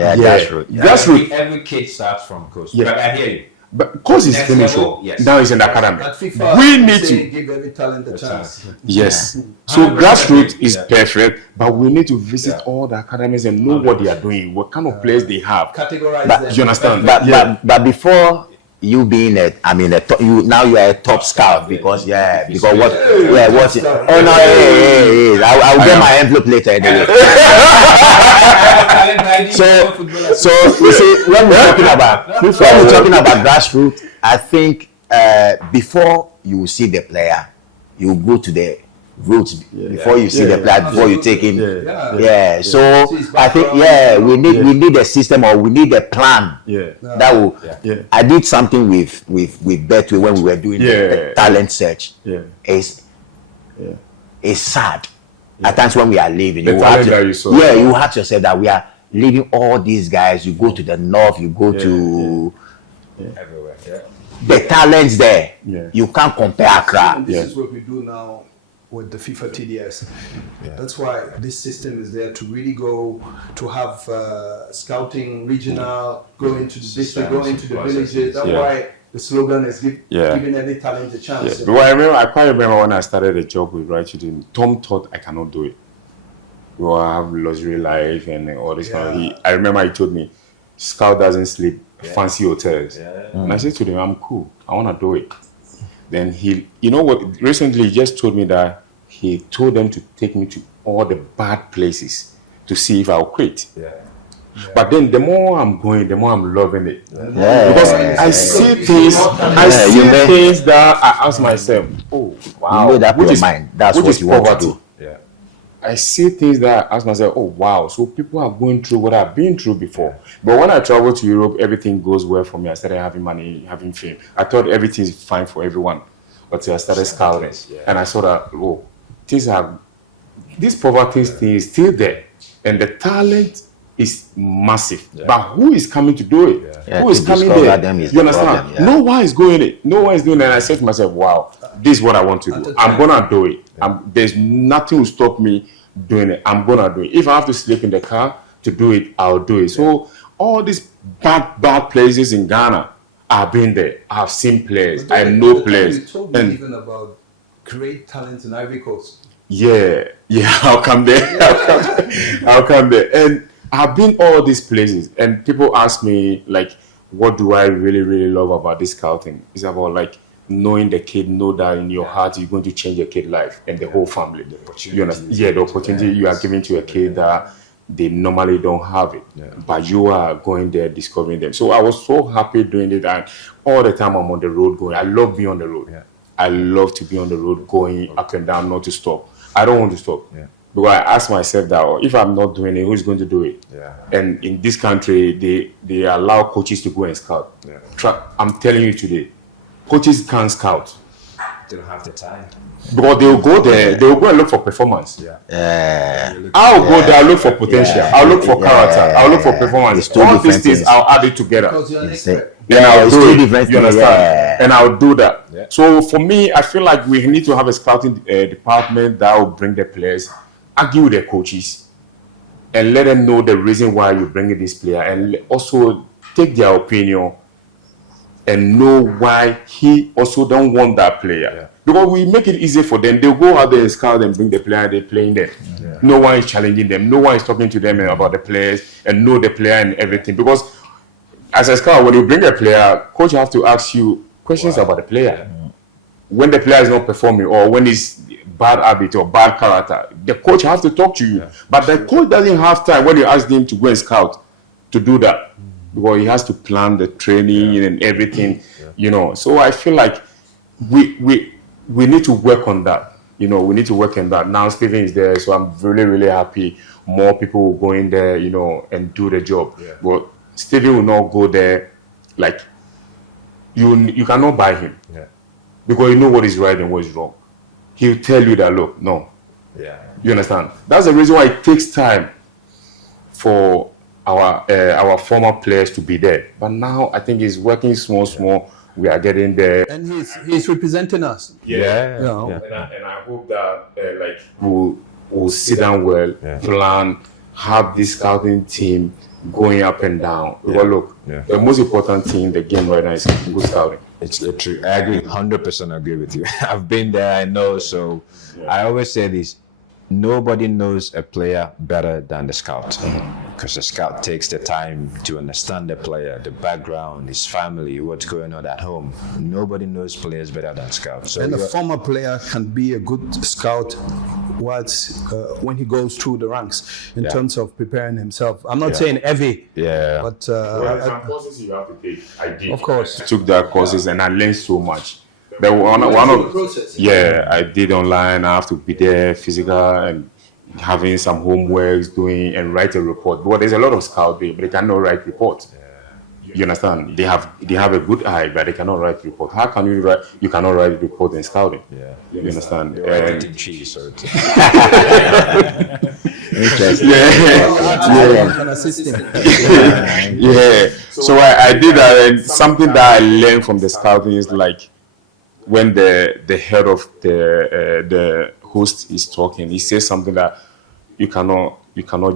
Every kid starts from coach. But I hear you. But course is finished. Now it's in the academy. We need to give every talent a chance. Yes. So grassroots is perfect, but we need to visit all the academies and know what they are doing, what kind of players they have. Categorize them. You understand? But before you being you now you are a top scout because what's oh no hey, I'll get my envelope later anyway. so you see when we're talking about grassroots, I think before you see the player, you go to the roots before you see the player, before you take him. So I think we need a system, or we need a plan that will. I did something with Betway when we were doing the talent search. It's sad at times when we are leaving. You ask yourself that we are leaving all these guys. You go to the north, you go to Everywhere. the talents there. You can't compare Accra. This is what we do now with the FIFA TDS. That's why this system is there to really go to have scouting regional, go into the district, go into the villages. That's why the slogan is giving any talent a chance. But I quite remember when I started the job with Right Shooting, Tom thought I cannot do it. Well, I have luxury life and all this kind of. I remember he told me, scout doesn't sleep fancy hotels. And I said to him, I'm cool. I want to do it. Then recently he just told me that he told them to take me to all the bad places to see if I'll quit. But then the more I'm going, the more I'm loving it. Because I see things, things that I ask myself, oh, wow. You made up your mind. That's what you want to do. I see things that I ask myself, oh, wow. So people are going through what I've been through before. But when I travel to Europe, everything goes well for me. I started having money, having fame. I thought everything is fine for everyone. Until I started scouting. And I saw that, this poverty thing is still there. And the talent is massive. But who is coming to do it? Who is coming there? You understand? No one is doing it. No one is doing it. And I said to myself, wow, this is what I want to do. I'm going to do it. There's nothing to stop me doing it. I'm going to do it. If I have to sleep in the car to do it, I'll do it. So all these bad places in Ghana, I've been there. I've seen players. I know players. You told me even about great talents in Ivory Coast. I'll come there. I'll come there. And I've been all these places, and people ask me, like, what do I really, really love about this scouting? It's about, like, knowing the kid, know that in your heart you're going to change your kid's life and the whole family. You understand? The opportunity you are giving to a kid that they normally don't have it, but you are going there discovering them. So I was so happy doing it, and all the time I'm on the road going. I love being on the road. I love to be on the road going up and down, not to stop. I don't want to stop. Because I ask myself that, if I'm not doing it, who's going to do it? And in this country, they allow coaches to go and scout. I'm telling you today, coaches can't scout. They don't have the time. Because they'll go there, they'll go and look for performance. I'll go there, I'll look for potential, I'll look for character, I'll look for performance. All these things, I'll add it together. Then I'll do it. You understand? And I'll do that. So for me, I feel like we need to have a scouting department that will bring the players, argue with the coaches, and let them know the reason why you're bringing this player, and also take their opinion and know why he also don't want that player. Because we make it easy for them. They'll go out there and scout and bring the player, they're playing there. No one is challenging them. No one is talking to them about the players and know the player and everything. Because as a scout, when you bring a player, coach have to ask you questions about the player. When the player is not performing, or when he's bad habit or bad character, the coach has to talk to you. But the coach doesn't have time when you ask him to go and scout to do that. Because he has to plan the training and everything, So I feel like we need to work on that. We need to work on that. Now Stephen is there, so I'm really, really happy. More people will go in there, and do the job. But Stephen will not go there like you cannot buy him. Because you know what is right and what is wrong. He'll tell you that, look, no. You understand? That's the reason why it takes time for our former players to be there. But now I think he's working small. We are getting there. And he's representing us. And I hope that we'll sit down well, plan, have this scouting team going up and down. Because look, the most important thing in the game right now is good scouting. It's true. I agree, 100% agree with you. I've been there, I know. So I always say this: nobody knows a player better than the scout. Because the scout takes the time to understand the player, the background, his family, what's going on at home. Nobody knows players better than scouts. So And a former player can be a good scout when he goes through the ranks in terms of preparing himself. I'm not saying every, but Well, some courses you have to take. I did. Of course. I took that courses and I learned so much. But one of I did online. I have to be there physical and having some homeworks, doing and write a report. But there's a lot of scouts there, but they cannot write reports. You understand? They have a good eye, but they cannot write report. How can you write? You cannot write report in scouting. Yeah, you understand? Writing cheese or Interesting. can assist him. So I did that, and something that I learned from the scouting is like when the head of the host is talking, he says something that you cannot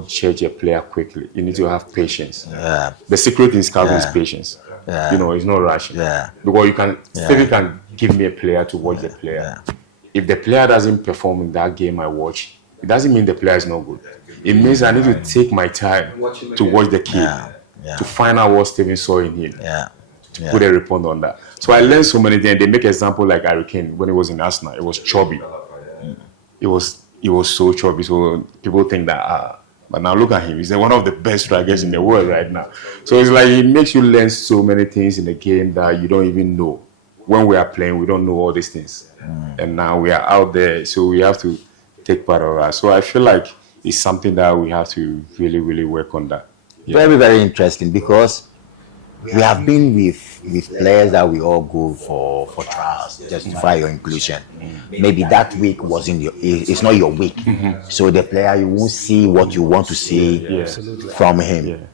judge a player quickly. You need to have patience. Yeah. The secret in scouting is patience. Yeah. You know, it's not rushing. Yeah. Because Stephen can give me a player to watch the player. If the player doesn't perform in that game I watch, it doesn't mean the player is not good. It means I need to take my time to watch the kid, to find out what Stephen saw in him, to put a report on that. So I learned so many things. They make example like Harry Kane when he was in Arsenal. It was chubby. It was so chubby. So people think that, but now look at him. He's one of the best strikers in the world right now. So it's like it makes you learn so many things in the game that you don't even know. When we are playing, we don't know all these things. And now we are out there, so we have to take part of that. So I feel like it's something that we have to really, really work on that. Very, very interesting, because we have been with players that we all go for trials, justify your inclusion. Maybe that week it's not your week. So the player, you won't see what you want to see from him.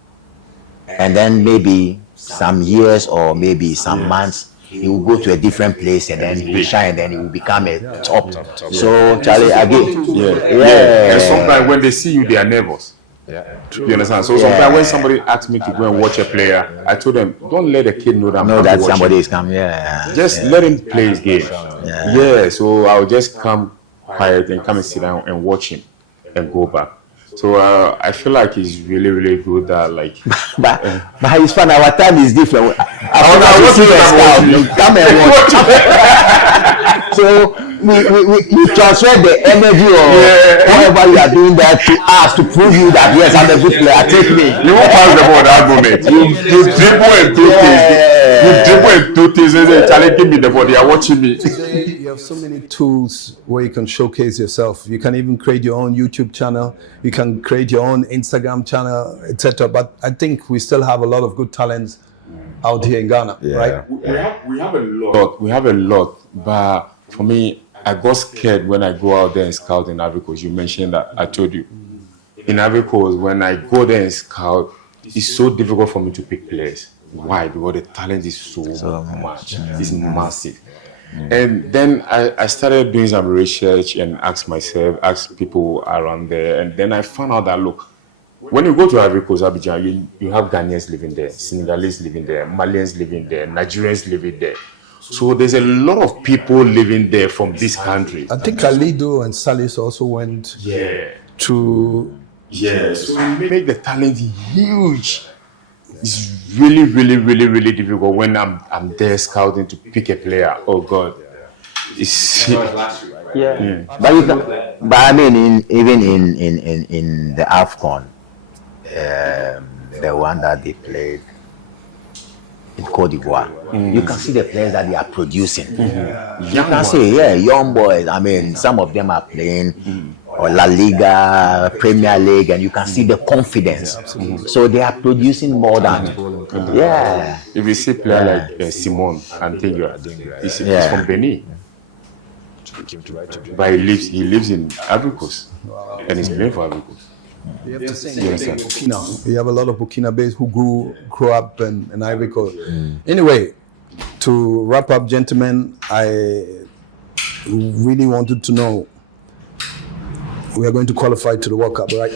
And then maybe some years or maybe some months, he will go to a different place and then he will shine and then he will become a top. So Charlie, again, And sometimes when they see you, they are nervous. You understand? So sometimes when somebody asks me to go and watch a player, I told them, don't let the kid know that somebody is coming. Just let him play his game. So I'll just come quiet and come and sit down and watch him and go back. So I feel like it's really, really good that but it's fun. Our time is different. Come and watch. So we transfer the energy or whatever you are doing there to us to prove you that yes, I'm a good player. Take me. You won't pass the ball that moment. You dribble and do things. You dribble and do things. And say, Charlie, give me the ball. They are watching me. Today, you have so many tools where you can showcase yourself. You can even create your own YouTube channel. You can create your own Instagram channel, etc. But I think we still have a lot of good talents out here in Ghana, right? We have a lot. We have a lot. But for me, I got scared when I go out there and scout in Ivory Coast. You mentioned that. I told you. In Ivory Coast, when I go there and scout, it's so difficult for me to pick players. Why? Because the talent is so much. It's massive. And then I started doing some research and asked people around there. And then I found out that, look, when you go to Ivory Coast, Abidjan, you have Ghanaians living there, Senegalese living there, Malians living there, Nigerians living there. So there's a lot of people living there from this country. I think Alido and Salis also went to... So we make the talent huge. It's really, really, really, really difficult when I'm there scouting to pick a player. Oh God, it's But I mean, even in the AFCON, the one that they played in Cote d'Ivoire, you can see the players that they are producing. You can see, young boys. I mean, some of them are playing. Or La Liga, Premier League, and you can see the confidence. So they are producing more than. If you see player like Simon Antigua, he's from Benin, but he lives in Ivory Coast, and he's playing for Ivory Coast. You have the same thing in Burkina. You have a lot of Burkina-based who grew up in Ivory Coast. Anyway, to wrap up, gentlemen, I really wanted to know. We are going to qualify to the World Cup, right?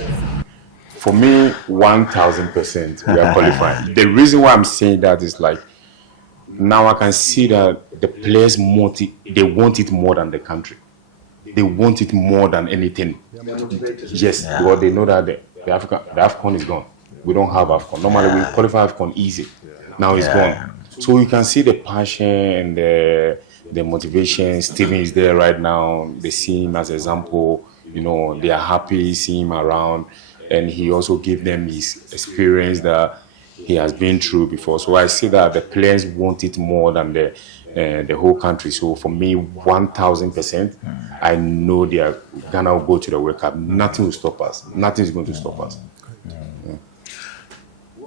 For me, 1,000% we are qualified. The reason why I'm saying that is like, now I can see that the players want it more than the country. They want it more than anything. Yes, because they know that the AFCON is gone. we don't have AFCON. Normally we qualify AFCON easy. Now it's gone. So you can see the passion and the motivation. Stephen is there right now. They see him as an example. You know, they are happy seeing him around, and he also gave them his experience that he has been through before. So I see that the players want it more than the whole country. So for me, 1,000%, I know Ghana will go to the World Cup. Nothing will stop us. Nothing is going to stop us.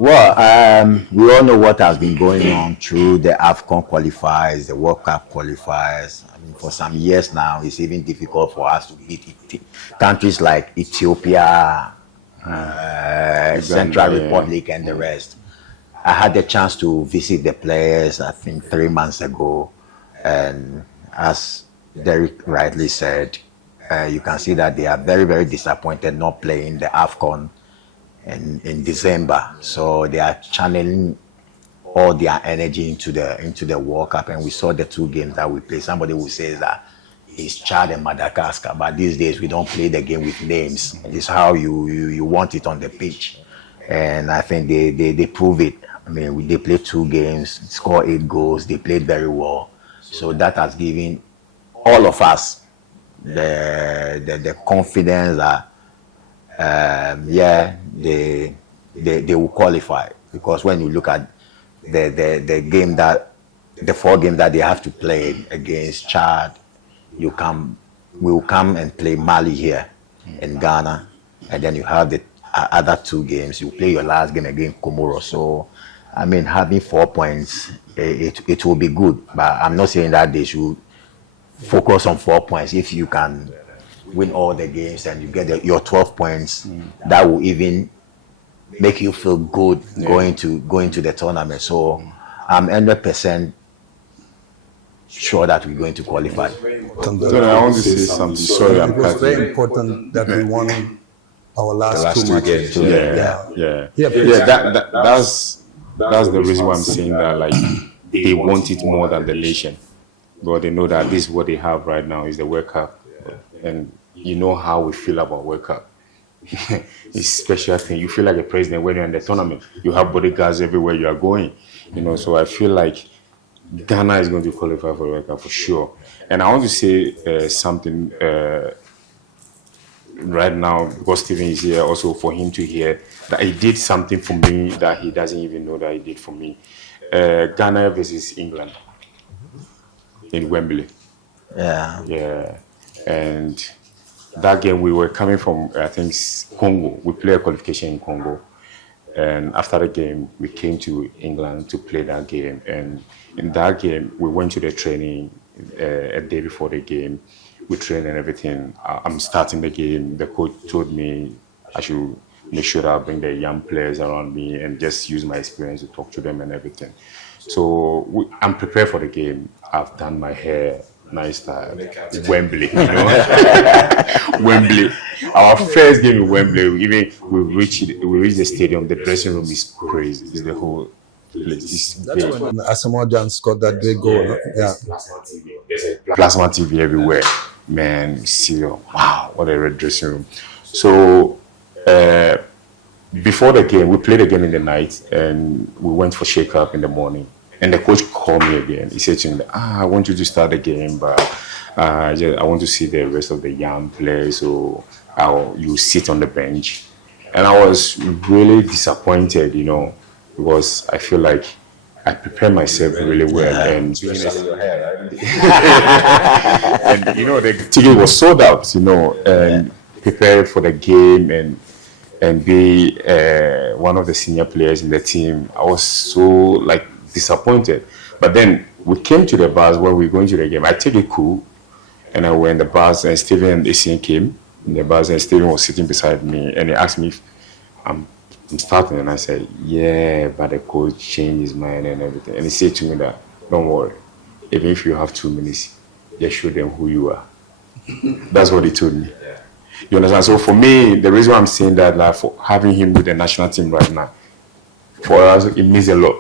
Well, we all know what has been going on through the AFCON qualifiers, the World Cup qualifiers. I mean, for some years now, it's even difficult for us to beat countries like Ethiopia, Central Republic, and the rest. I had the chance to visit the players, I think 3 months ago, and as Derek rightly said, you can see that they are very, very disappointed not playing the AFCON in December. So they are channeling all their energy into the World Cup, and we saw the 2 games that we played. Somebody will say that it's Chad and Madagascar, but these days we don't play the game with names. It's how you want it on the pitch, and I think they prove it. I mean, they played 2 games, scored 8 goals. They played very well, so that has given all of us the confidence that they will qualify. Because when you look at the 4 games that they have to play against Chad, we will come and play Mali here in Ghana, and then you have the other 2 games. You play your last game against Comoros. So, I mean, having 4 points, it will be good. But I'm not saying that they should focus on 4 points. If you can win all the games and you get your 12 points, that will even make you feel good going to the tournament. So I'm 100% sure that we're going to qualify. So I want to say something. Sorry, I'm It was cutting. very important that we won our last 2 matches. That's the reason why I'm saying that, like, they want it more than the nation, but they know that this is what they have right now is the World Cup, and you know how we feel about World Cup. It's a special thing. You feel like a president when you're in the tournament. You have bodyguards everywhere you are going, you know. So I feel like Ghana is going to qualify for the World Cup for sure. And I want to say something right now, because Stephen is here, also for him to hear that he did something for me that he doesn't even know that he did for me. Ghana versus England in Wembley. Yeah. And that game, we were coming from, I think, Congo. We played a qualification in Congo. And after the game, we came to England to play that game. And in that game, we went to the training a day before the game. We trained and everything. I'm starting the game. The coach told me I should make sure that I bring the young players around me and just use my experience to talk to them and everything. So I'm prepared for the game. I've done my hair, nice style. Wembley, you know. Wembley. Our first game in Wembley, we reached the stadium. The dressing room is crazy. It's the whole place. That's when Asamoah Gyan scored that great goal. Yeah. There's a plasma TV everywhere. Man, see, wow, what a red dressing room. So before the game, we played the game in the night, and we went for shake-up in the morning. And the coach called me again. He said to me, I want you to start the game, but I want to see the rest of the young players, so you sit on the bench. And I was really disappointed, you know, because I feel like I prepared myself really well. And and you know, the ticket was sold out, you know, and prepared for the game and be one of the senior players in the team. I was so disappointed. But then we came to the bus when we were going to the game. I took it cool, and I went in the bus, and Stephen and Essien came in the bus, and Stephen was sitting beside me, and he asked me if I'm starting, and I said, yeah, but the coach changed his mind and everything. And he said to me that, don't worry, even if you have 2 minutes, just show them who you are. That's what he told me. You understand? So for me, the reason I'm saying that, for having him with the national team right now, for us, it means a lot.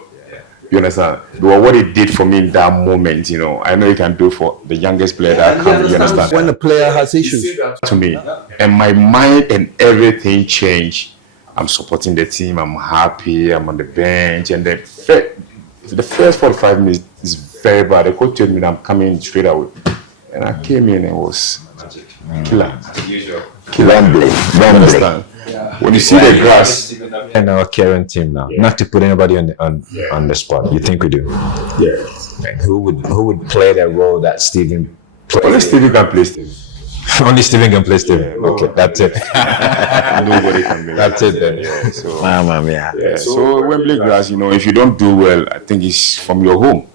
You understand? But what it did for me in that moment, you know, I know you can do for the youngest player that comes. You understand? When the player has issues. To me, and my mind and everything changed I'm supporting the team. I'm happy. I'm on the bench, and the first 45 minutes is very bad. The coach told me that I'm coming straight away, and I came in and it was killer. Wembley. When you see the grass, And our caring team now. Not to put anybody on the spot. You think we do? yeah. And who would play that role that Stephen plays? Only Stevie can play Stevie. Only Stephen can play Stephen. Okay, that's it. Nobody can play. That's it then. Yeah, so, Mama mia. yeah, so Wembley grass, if you don't do well, I think it's from your home.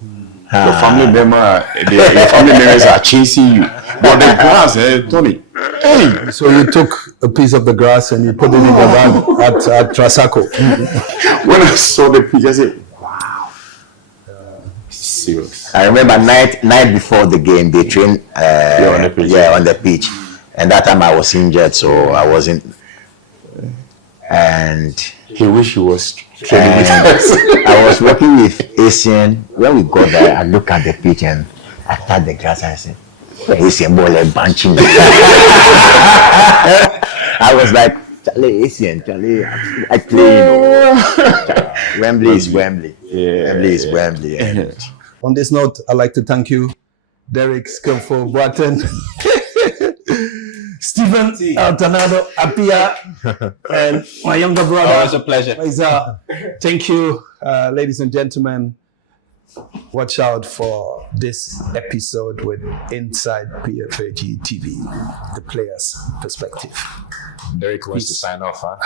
Your family members are chasing you. But the grass, Tony. Hey. So you took a piece of the grass and you put it in your bag at Trasaco. When I saw the picture, I said, wow. Serious. I remember night before the game, they trained on the pitch. on the pitch. And that time I was injured, so I wasn't. And He wish he was training with And us. I was working with Asian. When we got there, I looked at the pitch and I touched the grass and I said, Asian ball like bunching. I was like, Charlie, Asian, Charlie, I play, Wembley is Wembley. Wembley is Wembley. And On this note, I'd like to thank you, Derek Boateng, Stephen Appiah, and my younger brother. Always a pleasure. Faisal. Thank you, ladies and gentlemen. Watch out for this episode with Inside PFAG TV, the player's perspective. Derek wants to sign off, huh?